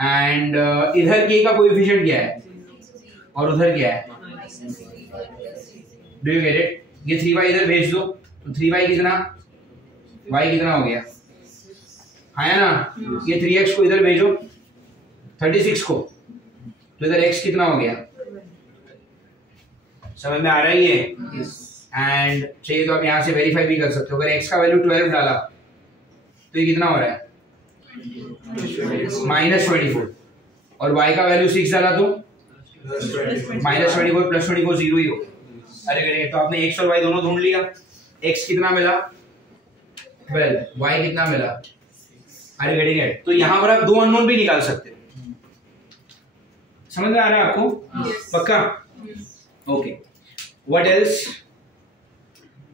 And इधर k का कोएफिशिएंट क्या है और उधर क्या है, डू यू गेट इट? ये 3y इधर भेज दो तो 3y कितना, y कितना हो गया, है ना। ये 3x को इधर भेजो 36 को, तो इधर x कितना हो गया, समझ में आ रहा है ये? एंड चाहिए तो आप यहां से वेरीफाई भी कर सकते हो। अगर x का वैल्यू 12 डाला तो ये कितना हो रहा है -24, और y का वैल्यू 6 डाला तो -24 प्लस 24 0 ही हो। अरे तो आपने x और y दोनों ढूंढ लिया, x कितना मिला 12, y कितना मिला, अरे गेटिंग इट? तो यहां पर आप दो अननोन भी निकाल सकते हो। समझ में आ रहा है आपको? पक्का? Okay, what else?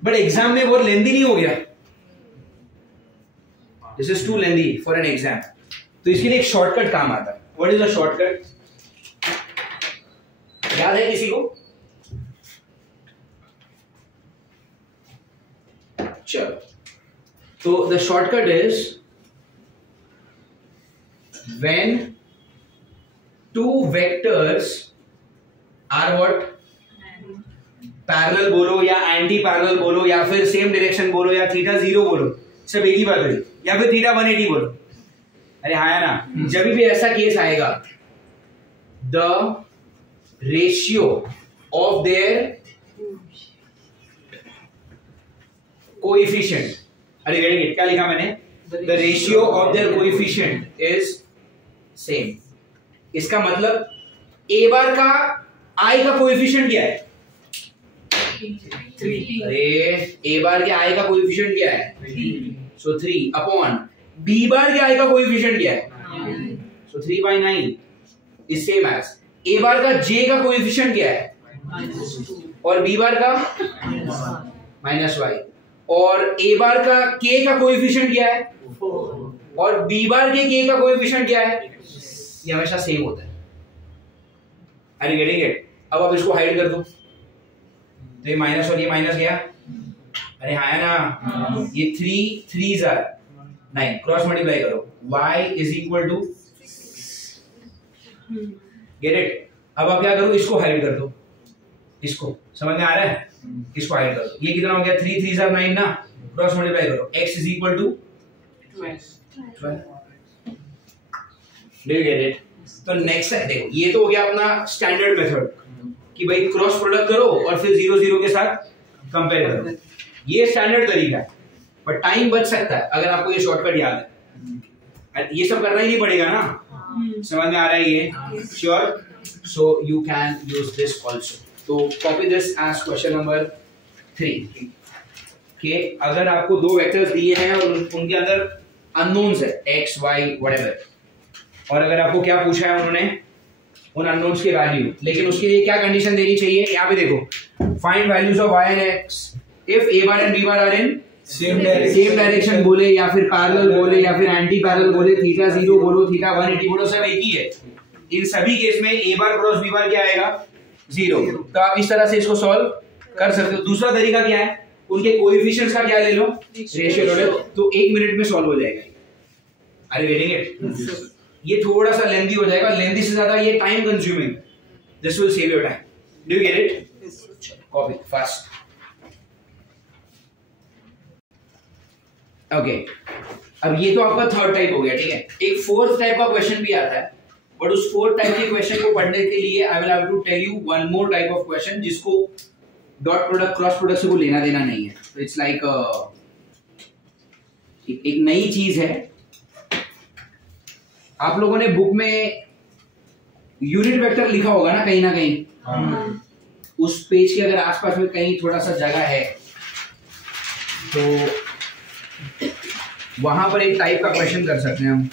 But exam में बहुत लेंदी नहीं हो गया, this is too lengthy for an exam, तो इसके लिए एक शॉर्टकट काम आता है। व्हाट इज द शॉर्टकट, याद है किसी को? चलो, तो the shortcut is when two vectors are what, parallel बोलो या एंटी पैरेलल बोलो या फिर सेम डायरेक्शन बोलो या थीटा 0 बोलो, सब एक ही बात हुई, या फिर थीटा 180 बोलो। अरे हाँ ना, जब भी ऐसा केस आएगा, the ratio of their coefficient, अरे गेटिंग इट? क्या लिखा मैंने, the ratio of their coefficient is same. इसका मतलब a बार का i का कोएफिशिएंट क्या है, 3। अरे a बार के i का कोएफिशिएंट क्या है, सो 3 अपॉन b बार के i का कोएफिशिएंट क्या है, सो 3/9 इज सेम एज a बार का j का कोएफिशिएंट क्या है और b बार का -y, और a बार का k का कोएफिशिएंट क्या है और b बार के k का कोएफिशिएंट क्या है, ये हमेशा सेम होता है। Are you getting it? अब आप इसको हाइड कर दो तो ये माइनस और ये माइनस गया, अरे हाँ ना, ये 3 3s are 9, क्रॉस मल्टीप्लाई करो, y is equal to, get it? अब आप क्या करो, इसको हाइड कर दो, इसको, समझ में आ रहा है? इसको हाइड कर दो, ये कितना हो गया, 3 3s are 9 ना, क्रॉस मल्टीप्लाई करो, x is equal to 12। Do you get it? तो नेक्स्ट है, देखो ये तो हो गया अपना स्टैंडर्ड मेथड कि भाई क्रॉस प्रोडक्ट करो और फिर 0 0 के साथ कंपेयर करो, ये स्टैंडर्ड तरीका है, बट टाइम बच सकता है अगर आपको ये शॉर्टकट याद है। ये सब करना ही नहीं पड़ेगा ना, समझ में आ रहा है ये? Sure? So you can use this also. तो copy this as question number 3 कि अगर आपको दो वेक्टर्स दिए हैं और उनके अंदर अननोन्स है x y व्हाटएवर, और अगर आपको क्या पूछा है उन्होंने, उन अननोन्स के वैल्यू, लेकिन उसके लिए क्या कंडीशन देनी चाहिए, यहाँ पे देखो, find values of y and x if a bar and b bar are in same direction बोले या फिर पैरेलल बोले या फिर एंटी पैरेलल बोले, थीटा 0 बोलो थीटा 180 बोलो, सब एक ही है। इन सभी केस में a बार क्रॉस b बार क्या आएगा, 0। तो आप इस तरह से इसको सॉल्व कर सकते हो। दूसरा तरीका क्या है, उनके कोएफिशिएंट्स का क्या ले लो, रेशियो ले लो, तो 1 मिनट में सॉल्व हो जाएगा। Are you getting it? ये थोड़ा सा लेंथी हो जाएगा, लेंथी से ज्यादा ये time consuming, this will save your time. Do you get it? Copy fast. Okay, अब ये तो आपका थर्ड टाइप हो गया, ठीक है। एक फोर्थ टाइप का क्वेश्चन भी आता है, बट उस फोर्थ टाइप के क्वेश्चन को पढ़ने के लिए I will have to tell you one more type of question जिसको डॉट प्रोडक्ट क्रॉस प्रोडक्ट से कोई लेना देना नहीं है। तो इट्स लाइक एक नई चीज है। आप लोगों ने बुक में यूनिट वेक्टर लिखा होगा ना कहीं उस पेज के अगर आसपास में कहीं थोड़ा सा जगह है तो वहां पर एक टाइप का क्वेश्चन कर सकते हैं हम।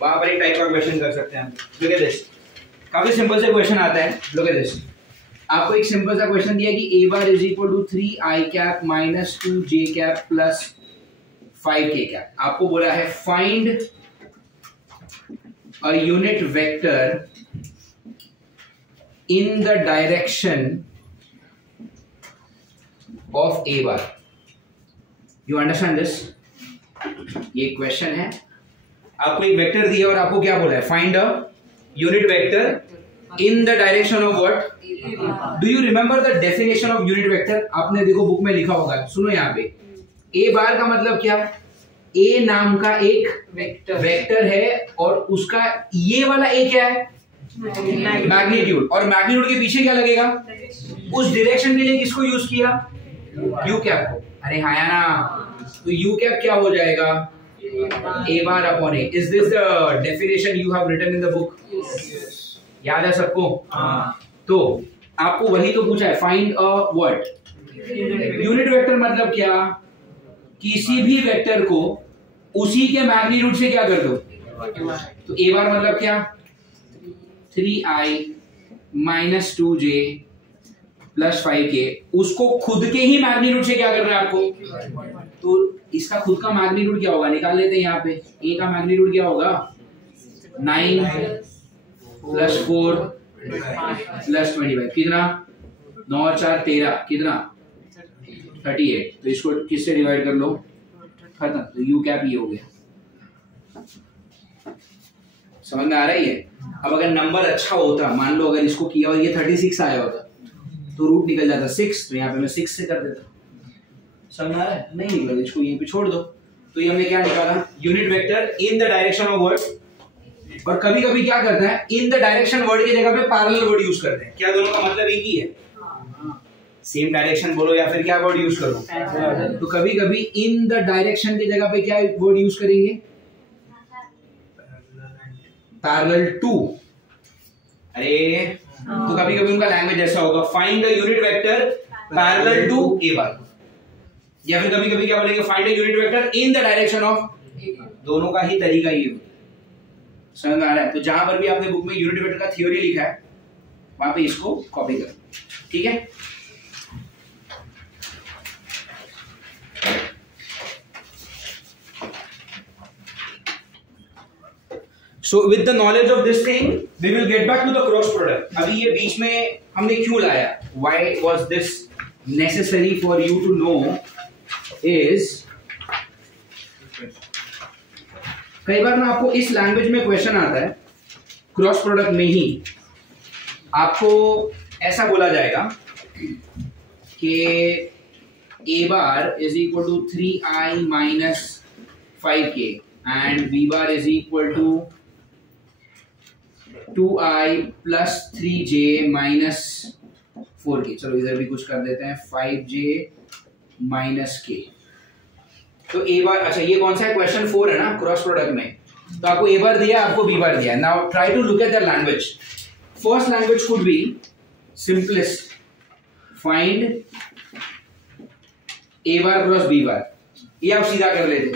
वहां पर एक टाइप का क्वेश्चन कर सकते हैं हम। लुक एट दिस, काफी सिंपल से क्वेश्चन आता है। लुक एट दिस, आपको एक सिंपल सा क्वेश्चन दिया कि a bar is equal to 3i cap minus 2j cap plus 5k cap. आपको बोला है find a unit vector in the direction of a bar. You understand this? ये question है, आपको एक वेक्टर दिया और आपको क्या बोला है, find a unit vector in the direction of what. Do you remember the definition of unit vector? आपने देखो बुक में लिखा होगा, सुनो यहाँ पे। ए बार का मतलब क्या? ए नाम का एक वेक्टर है और उसका ये वाला ए क्या है, मैग्नीट्यूड। और मैग्नीट्यूड के पीछे क्या लगेगा, उस डायरेक्शन के लिए किसको यूज किया, यू कैप को। अरे हाँ या ना, तो यू कैप क्या हो जाएगा, A bar upon A. Is this the definition you have written in the book? याद है सबको? तो आपको वही तो पूछा है, find a what unit vector. मतलब क्या, किसी भी वेक्टर को उसी के मैग्नीट्यूड से क्या कर दो। तो ए बार मतलब क्या, 3i minus 2j plus 5k, उसको खुद के ही मैग्नीट्यूड से क्या करना है आपको। तो इसका खुद का मैग्नीट्यूड क्या होगा, निकाल लेते हैं। यहाँ पे ए का मैग्नीट्यूड क्या होगा, 9 प्लस 4 प्लस 25, कितना, 9 और 4 13, कितना 38। तो इसको किससे डिवाइड कर लो, खत्म। तो यू कैप ये हो गया। समझ में आ रही है? अब अगर नंबर अच्छा होता, मान लो अगर इसको किया और ये 36 आया होता तो रूट निकल जाता 6, तो यहाँ पे मैं 6 से कर देता। समझ में आ रहा है? नहीं निकला, इसको यहीं पे छोड़ दो। तो ये हमने क्या निकाला, unit vector in the direction of word. और कभी कभी क्या करता है, इन द डायरेक्शन वर्ड की जगह पे पैरेलल वर्ड यूज करते हैं। क्या दोनों का मतलब एक ही है, सेम डायरेक्शन बोलो या फिर क्या वर्ड यूज करो। तो कभी कभी इन द डायरेक्शन की जगह पे क्या वर्ड यूज करेंगे, पैरेलल टू। अरे तो कभी कभी उनका लैंग्वेज ऐसा होगा, find the unit vector parallel to A bar, या फिर कभी कभी क्या बोलेंगे, find the unit vector in the direction of. दोनों का ही तरीका ये होता है। समझ में आ रहा है? तो जहां पर भी आपने बुक में यूनिट वेक्टर का थ्योरी लिखा है वहां पे इसको कॉपी करो, ठीक है। So with the knowledge of this thing, we will get back to the cross product. अभी ये बीच में हमने क्यों लाया? Why was this necessary for you to know? Is कई बार ना आपको इस लैंग्वेज में क्वेश्चन आता है, क्रॉस प्रोडक्ट में ही आपको ऐसा बोला जाएगा कि a bar is equal to 3i minus 5k and b bar is equal to 2i plus 3j minus 4k। चलो इधर भी कुछ कर देते हैं, 5j माइनस k। तो ए बार, अच्छा ये कौन सा है, क्वेश्चन 4 है ना क्रॉस प्रोडक्ट में। तो आपको ए बार दिया, आपको बी बार दिया। Now try to look at the language. First language could be simplest, find A bar cross B bar. ये आप सीधा कर लेते,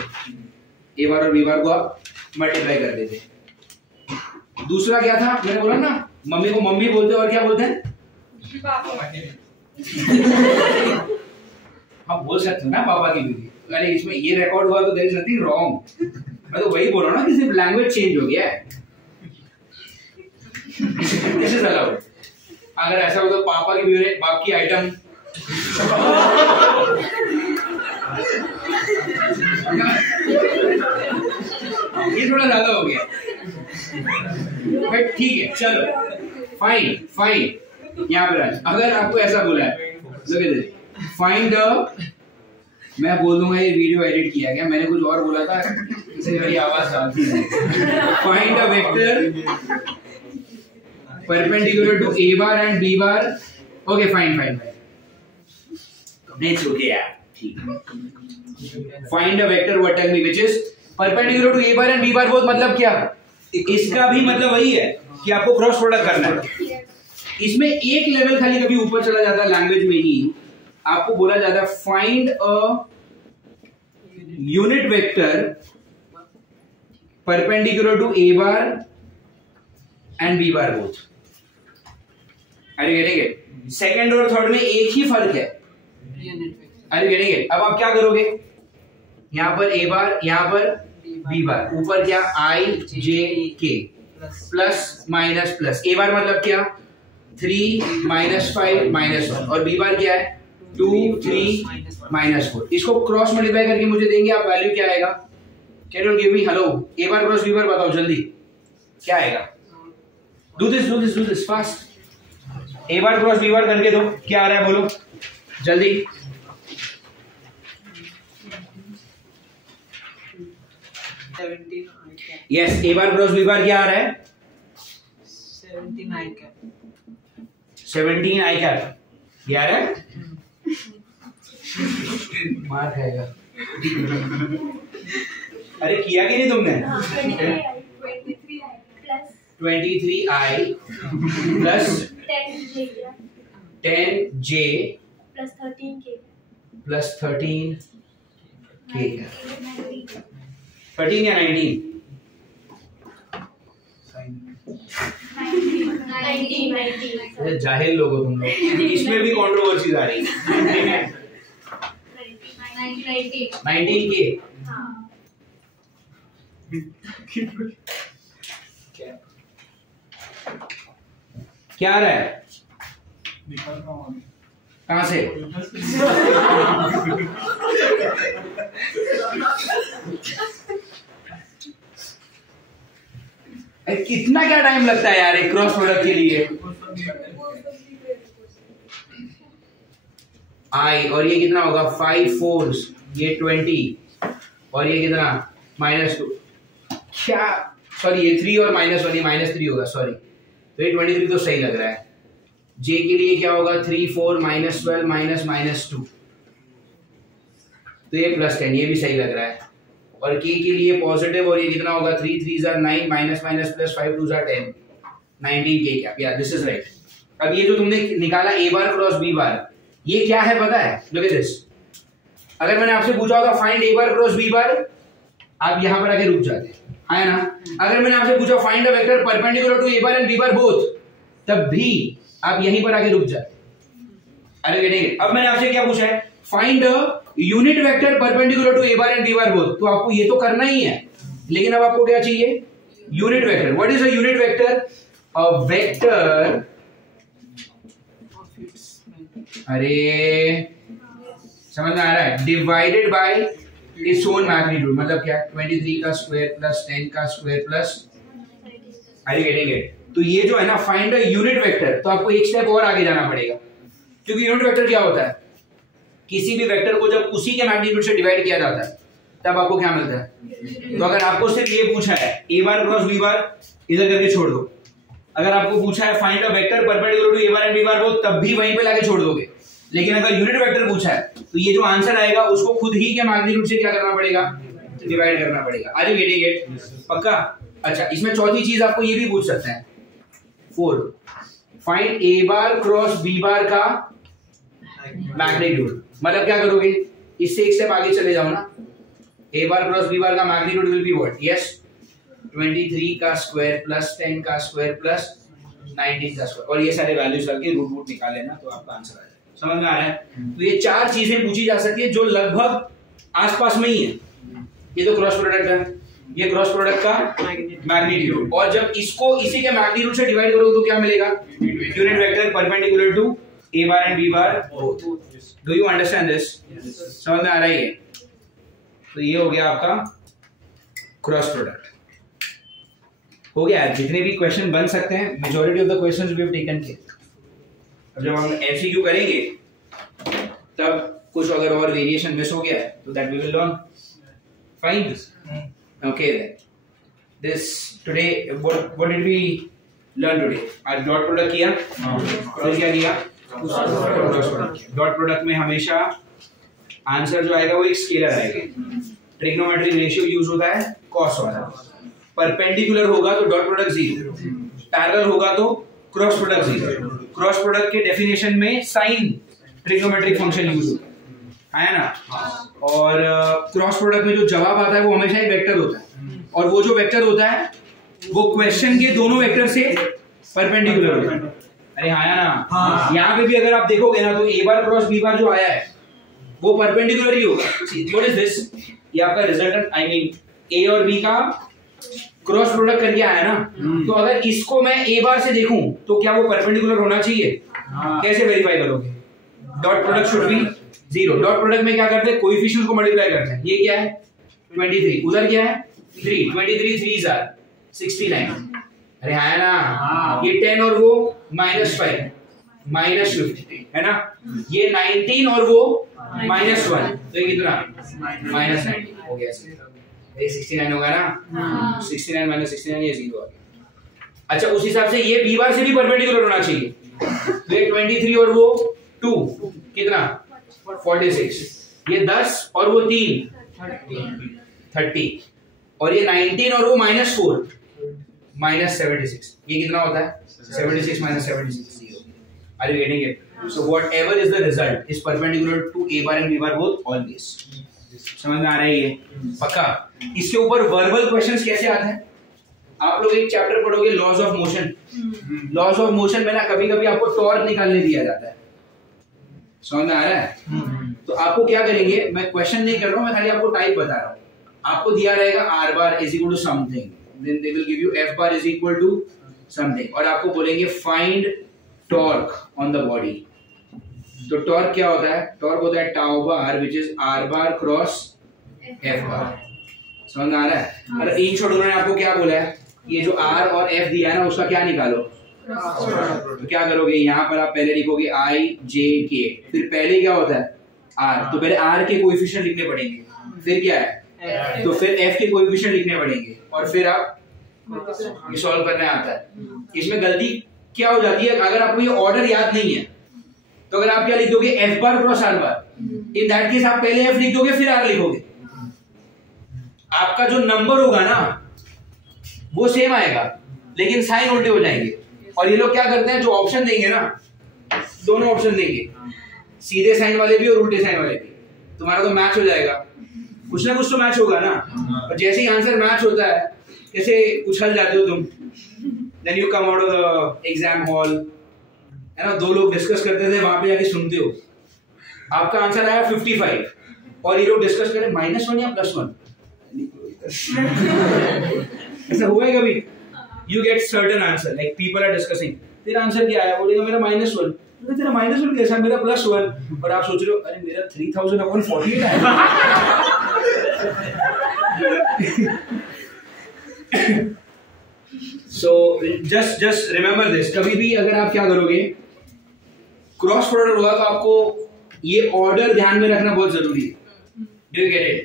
ए बार और बी बार को आप मल्टीप्लाई कर देते। दूसरा क्या था, मैंने बोला ना, मम्मी को मम्मी बोलते और क्या बोलते हैं, आप बोल सकते हो ना पापा की बीवी। अरे इसमें ये रिकॉर्ड हुआ तो देयर इज नथिंग रॉन्ग। मैं तो वही बोल रहा हूँ ना कि सिर्फ लैंग्वेज चेंज हो गया है। This is allowed. अगर ऐसा हो तो पापा की बीवी, बाप की आइटम। ये थोड़ा ज्यादा हो गया। बट ठीक है चलो फाइन फाइन। यहाँ पर अगर आपको ऐसा बोला है फाइंड द, मैं बोलूंगा ये वीडियो एडिट किया गया, मैंने कुछ और बोला था इसलिए मेरी आवाज आती है। Find the vector perpendicular to A bar and B bar. Okay fine fine fine, it's okay यार, ठीक है। Find the vector what tell me which is perpendicular to A bar and B bar both, मतलब क्या? इसका भी मतलब वही है कि आपको क्रॉस प्रोडक्ट करना है। इसमें एक लेवल खाली कभी ऊपर चला जाता है लैंग्वेज में ही, आपको बोला जाता है find a unit vector perpendicular to A bar and B bar both. अरे गेटिंग इट? सेकंड और थर्ड में एक ही फर्क है। अरे गेटिंग इट? अब आप क्या करोगे, यहां पर ए बार, यहां पर बी बार, ऊपर क्या आई जे के प्लस माइनस प्लस। ए बार मतलब क्या 3 - 5 -1 और बी बार क्या है 2 3 -4। इसको क्रॉस मल्टीप्लाई करके मुझे देंगे आप, वैल्यू क्या आएगा? Can you give me? Hello, a bar cross B bar बताओ जल्दी, क्या आएगा? Do this fast. A bar cross B bar करके दो, क्या आ रहा है बोलो जल्दी। Yes, a bar cross B bar क्या आ रहा है? 17 आई कैप। क्या आ रहा है? मार खाएगा। अरे किया कि नहीं तुमने? 23i plus 10j plus 13k। 13 या 19? 19। जाहिल लोग हो तुम लोग, इसमें भी कंट्रोवर्सीज आ रही है। 19k। क्या आ रहा है? कहां से? कितना क्या टाइम लगता है यार एक क्रॉस प्रोडक्ट के लिए? आई और ये कितना होगा 5 4s, ये 20 और ये कितना -2, क्या सॉरी ये 3 और -1, ये -3 होगा सॉरी, तो ये 23 तो सही लग रहा है। जे के लिए क्या होगा 3 4 -12 -2, तो ये +10, ये भी सही लग रहा है। और के के लिए पॉजिटिव और ये कितना होगा 3 3s are 9 -+ 5 2s are 10, 19k क्या? या दिस इज राइट। अब ये जो तुमने निकाला ए बार क्रॉस बी बार, ये क्या है पता है? Look at this. अगर मैंने आपसे पूछा होगा फाइंड ए बार क्रॉस बी बार, आप यहां पर आके रुक जाते है ना। अगर मैंने आपसे पूछा find the vector perpendicular to A bar and B bar both, तब भी आप यहीं पर आके रुक जाते। अरे गेटिंग? अब मैंने आपसे क्या पूछा है? Find the unit vector perpendicular to A bar and B bar both, तो आपको ये तो करना ही है, लेकिन अब आपको क्या चाहिए? Unit vector. What is a unit vector? A vector, अरे समझ में आ रहा है? Divided by its own magnitude, मतलब क्या 23 का स्क्वायर प्लस 10 का स्क्वायर प्लस, अरे गेटिंग इट? तो ये जो है ना फाइंड द यूनिट वेक्टर, तो आपको एक स्टेप और आगे जाना पड़ेगा, क्योंकि यूनिट वेक्टर क्या होता है? किसी भी वेक्टर को जब उसी के मैग्नीट्यूड से डिवाइड किया जाता है तब आपको क्या मिलता है? तो अगर आपको सिर्फ ये पूछा है A bar cross B bar, इधर करके छोड़ दो। अगर आपको पूछा है find the vector perpendicular to A bar and B bar both, तब भी वहीं पे लाके छोड़ दोगे। लेकिन अगर यूनिट वेक्टर पूछा है तो ये जो आंसर आएगा उसको खुद ही के मैग्नीट्यूड से क्या करना पड़ेगा? डिवाइड करना पड़ेगा। Are you getting it? पक्का? अच्छा, इसमें चौथी चीज आपको ये भी पूछ सकते हैं 4, फाइंड ए बार क्रॉस बी बार का मैग्नीट्यूड। मतलब क्या करोगे? इससे एक स्टेप आगे चले जाओ ना। ए बार क्रॉस बी बार का magnitude will be what? Yes, 23 का स्क्वायर प्लस 10 का स्क्वायर प्लस 19 का स्क्वायर, और ये सारे वैल्यूज करके रूट निकाल लेना, तो आपका आंसर आ जाएगा। समझ में आ रहा है? तो ये 4 चीजें पूछी जा सकती है जो लगभग आसपास में ही है। ये तो क्रॉस प्रोडक्ट है, ये क्रॉस प्रोडक्ट का मैग्नीट्यूड, और जब इसको इसी के मैग्नीट्यूड से डिवाइड करोगे तो क्या मिलेगा? Unit vector perpendicular to A bar and B bar both. Do you understand this? समझ में आ रहा है? तो ये हो गया आपका क्रॉस प्रोडक्ट। हो गया यार, जितने भी क्वेश्चन बन सकते हैं majority of the questions we have taken care. अब जब हम एमसीक्यू करेंगे तब कुछ अगर और वेरिएशन मिस हो गया है तो that we will learn. Fine, okay this today what did we learn today? आज डॉट प्रोडक्ट किया, फिर क्या किया? डॉट प्रोडक्ट में हमेशा आंसर जो आएगा वो एक स्केलर आएगा। ट्रिग्नोमेट्रिक रेशियो यूज होता है कॉस वाला। परपेंडिकुलर होगा तो डॉट प्रोडक्ट 0, पैरेलल होगा तो क्रॉस प्रोडक्ट 0। क्रॉस प्रोडक्ट के डेफिनेशन में साइन ट्रिग्नोमेट्रिक फंक्शन यूज होता है ना। और क्रॉस प्रोडक्ट में जो जवाब आता है वो हमेशा एक वेक्टर होता है, और वो जो वेक्टर होता है वो क्वेश्चन के दोनों वेक्टर से परपेंडिकुलर होता है। अरे हाँ या ना? यहाँ पे भी अगर आप देखोगे ना तो ए बार क्रॉस बी बार जो आया है वो परपेंडिकुलर ही होगा। What is this? ये आपका रिजल्टेंट, आई मीन ए और बी का क्रॉस प्रोडक्ट करके आया ना। तो अगर इसको मैं ए बार से देखूं तो क्या वो परपेंडिकुलर होना चाहिए? कैसे वेरीफाई करोगे? Dot product should be 0। Dot product में क्या करते हैं? कोएफिशिएंट को मल्टीप्लाई करते हैं। ये क्या है? 23। उधर क्या है? 3। 23 3s are 69। अरे हाँ ना? ये 10 और वो -5 -50 है ना? ये 19 और वो -1, तो ये कितना? -90 हो गया। ये 69 होगा ना? 69 - 69 ये 0 आ गया। अच्छा, उस हिसाब से ये बी बार से भी परपेंडिकुलर होना चाहिए। तो ये 23 और वो 2 कितना? 46। ये 10 और वो 3 30, और ये 19 और वो -4 -76। ये कितना होता है? 76 - 76 0। Are you getting it? So whatever is the result is perpendicular to a bar and b bar both always. समझ में आ रहा है ये? पक्का? इसके ऊपर वर्बल क्वेश्चंस कैसे आते हैं? आप लोग एक चैप्टर पढ़ोगे laws of motion. Laws of motion में ना कभी कभी आपको टॉर्क निकालने दिया जाता है। समझ में आ रहा है? तो आपको क्या करेंगे, मैं क्वेश्चन नहीं कर रहा हूं, मैं खाली आपको टाइप बता रहा हूं। आपको दिया रहेगा r bar is equal to something, then they will give you f bar is equal to something, और आपको बोलेंगे find torque on the body। तो टॉर्क क्या होता है? टॉर्क होता है tau bar which is r bar cross f bar। समझ में आ रहा है? अरे इन शॉर्ट उन्होंने आपको क्या बोला है? ये जो r और f दिया है ना उसका क्या निकालो। तो क्या करोगे? यहाँ पर आप पहले लिखोगे i j k, फिर पहले क्या होता है? r, तो पहले r के कोएफिशिएंट लिखने पड़ेंगे, फिर क्या है? तो फिर f के कोएफिशिएंट लिखने पड़ेंगे, और फिर आप ये सॉल्व करने आता है। इसमें गलती क्या हो जाती है? अगर आपको ये ऑर्डर याद नहीं है तो अगर आप क्या लिख दोगे? f bar cross r bar, in that case आप पहले f लिख दोगे फिर r लिखोगे। आपका जो नंबर होगा ना वो सेम आएगा लेकिन साइन उल्टे हो जाएंगे। और ये लोग क्या करते हैं, जो ऑप्शन देंगे ना, दोनों ऑप्शन देंगे, सीधे साइन वाले भी और उल्टे साइन वाले भी। तुम्हारा तो मैच हो जाएगा, कुछ ना कुछ तो मैच होगा ना। और जैसे ही आंसर मैच होता है, जैसे उछल जाते हो तुम, then you come out of the exam hall, है ना, दो लोग डिस्कस करते थे, वहां पे जाके सुनते हो, आपका आंसर आया 55 और ये लोग डिस्कस करें -1 या +1। ऐसा हुआ है कभी? You get certain answer, like people are discussing, तेरा आंसर क्या आया? बोलेगा मेरा -1। तेरा -1 कैसा? मेरा +1। और आप सोच रहे हो अरे मेरा 3000/48 आया। So just remember this, कभी भी अगर आप क्या करोगे, क्रॉस प्रोडक्ट होगा तो आपको ये ऑर्डर ध्यान में रखना बहुत जरूरी है। Do you get it?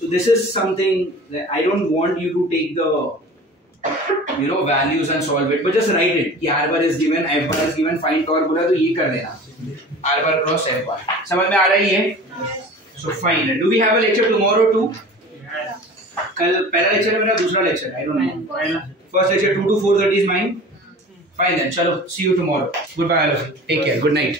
So this is something that I don't want you to take the values and solve it, but just write it कि r bar is given, f bar is given, find torque बोला तो ये कर देना, r bar cross f bar। समझ में आ रही है? So fine. Do we have a lecture tomorrow too? कल पहला लेक्चर है मेरा, दूसरा lecture I don't know. First lecture 2 to 4:30 is mine. Fine then. चलो, see you tomorrow. Goodbye all of you. Take care. Good night.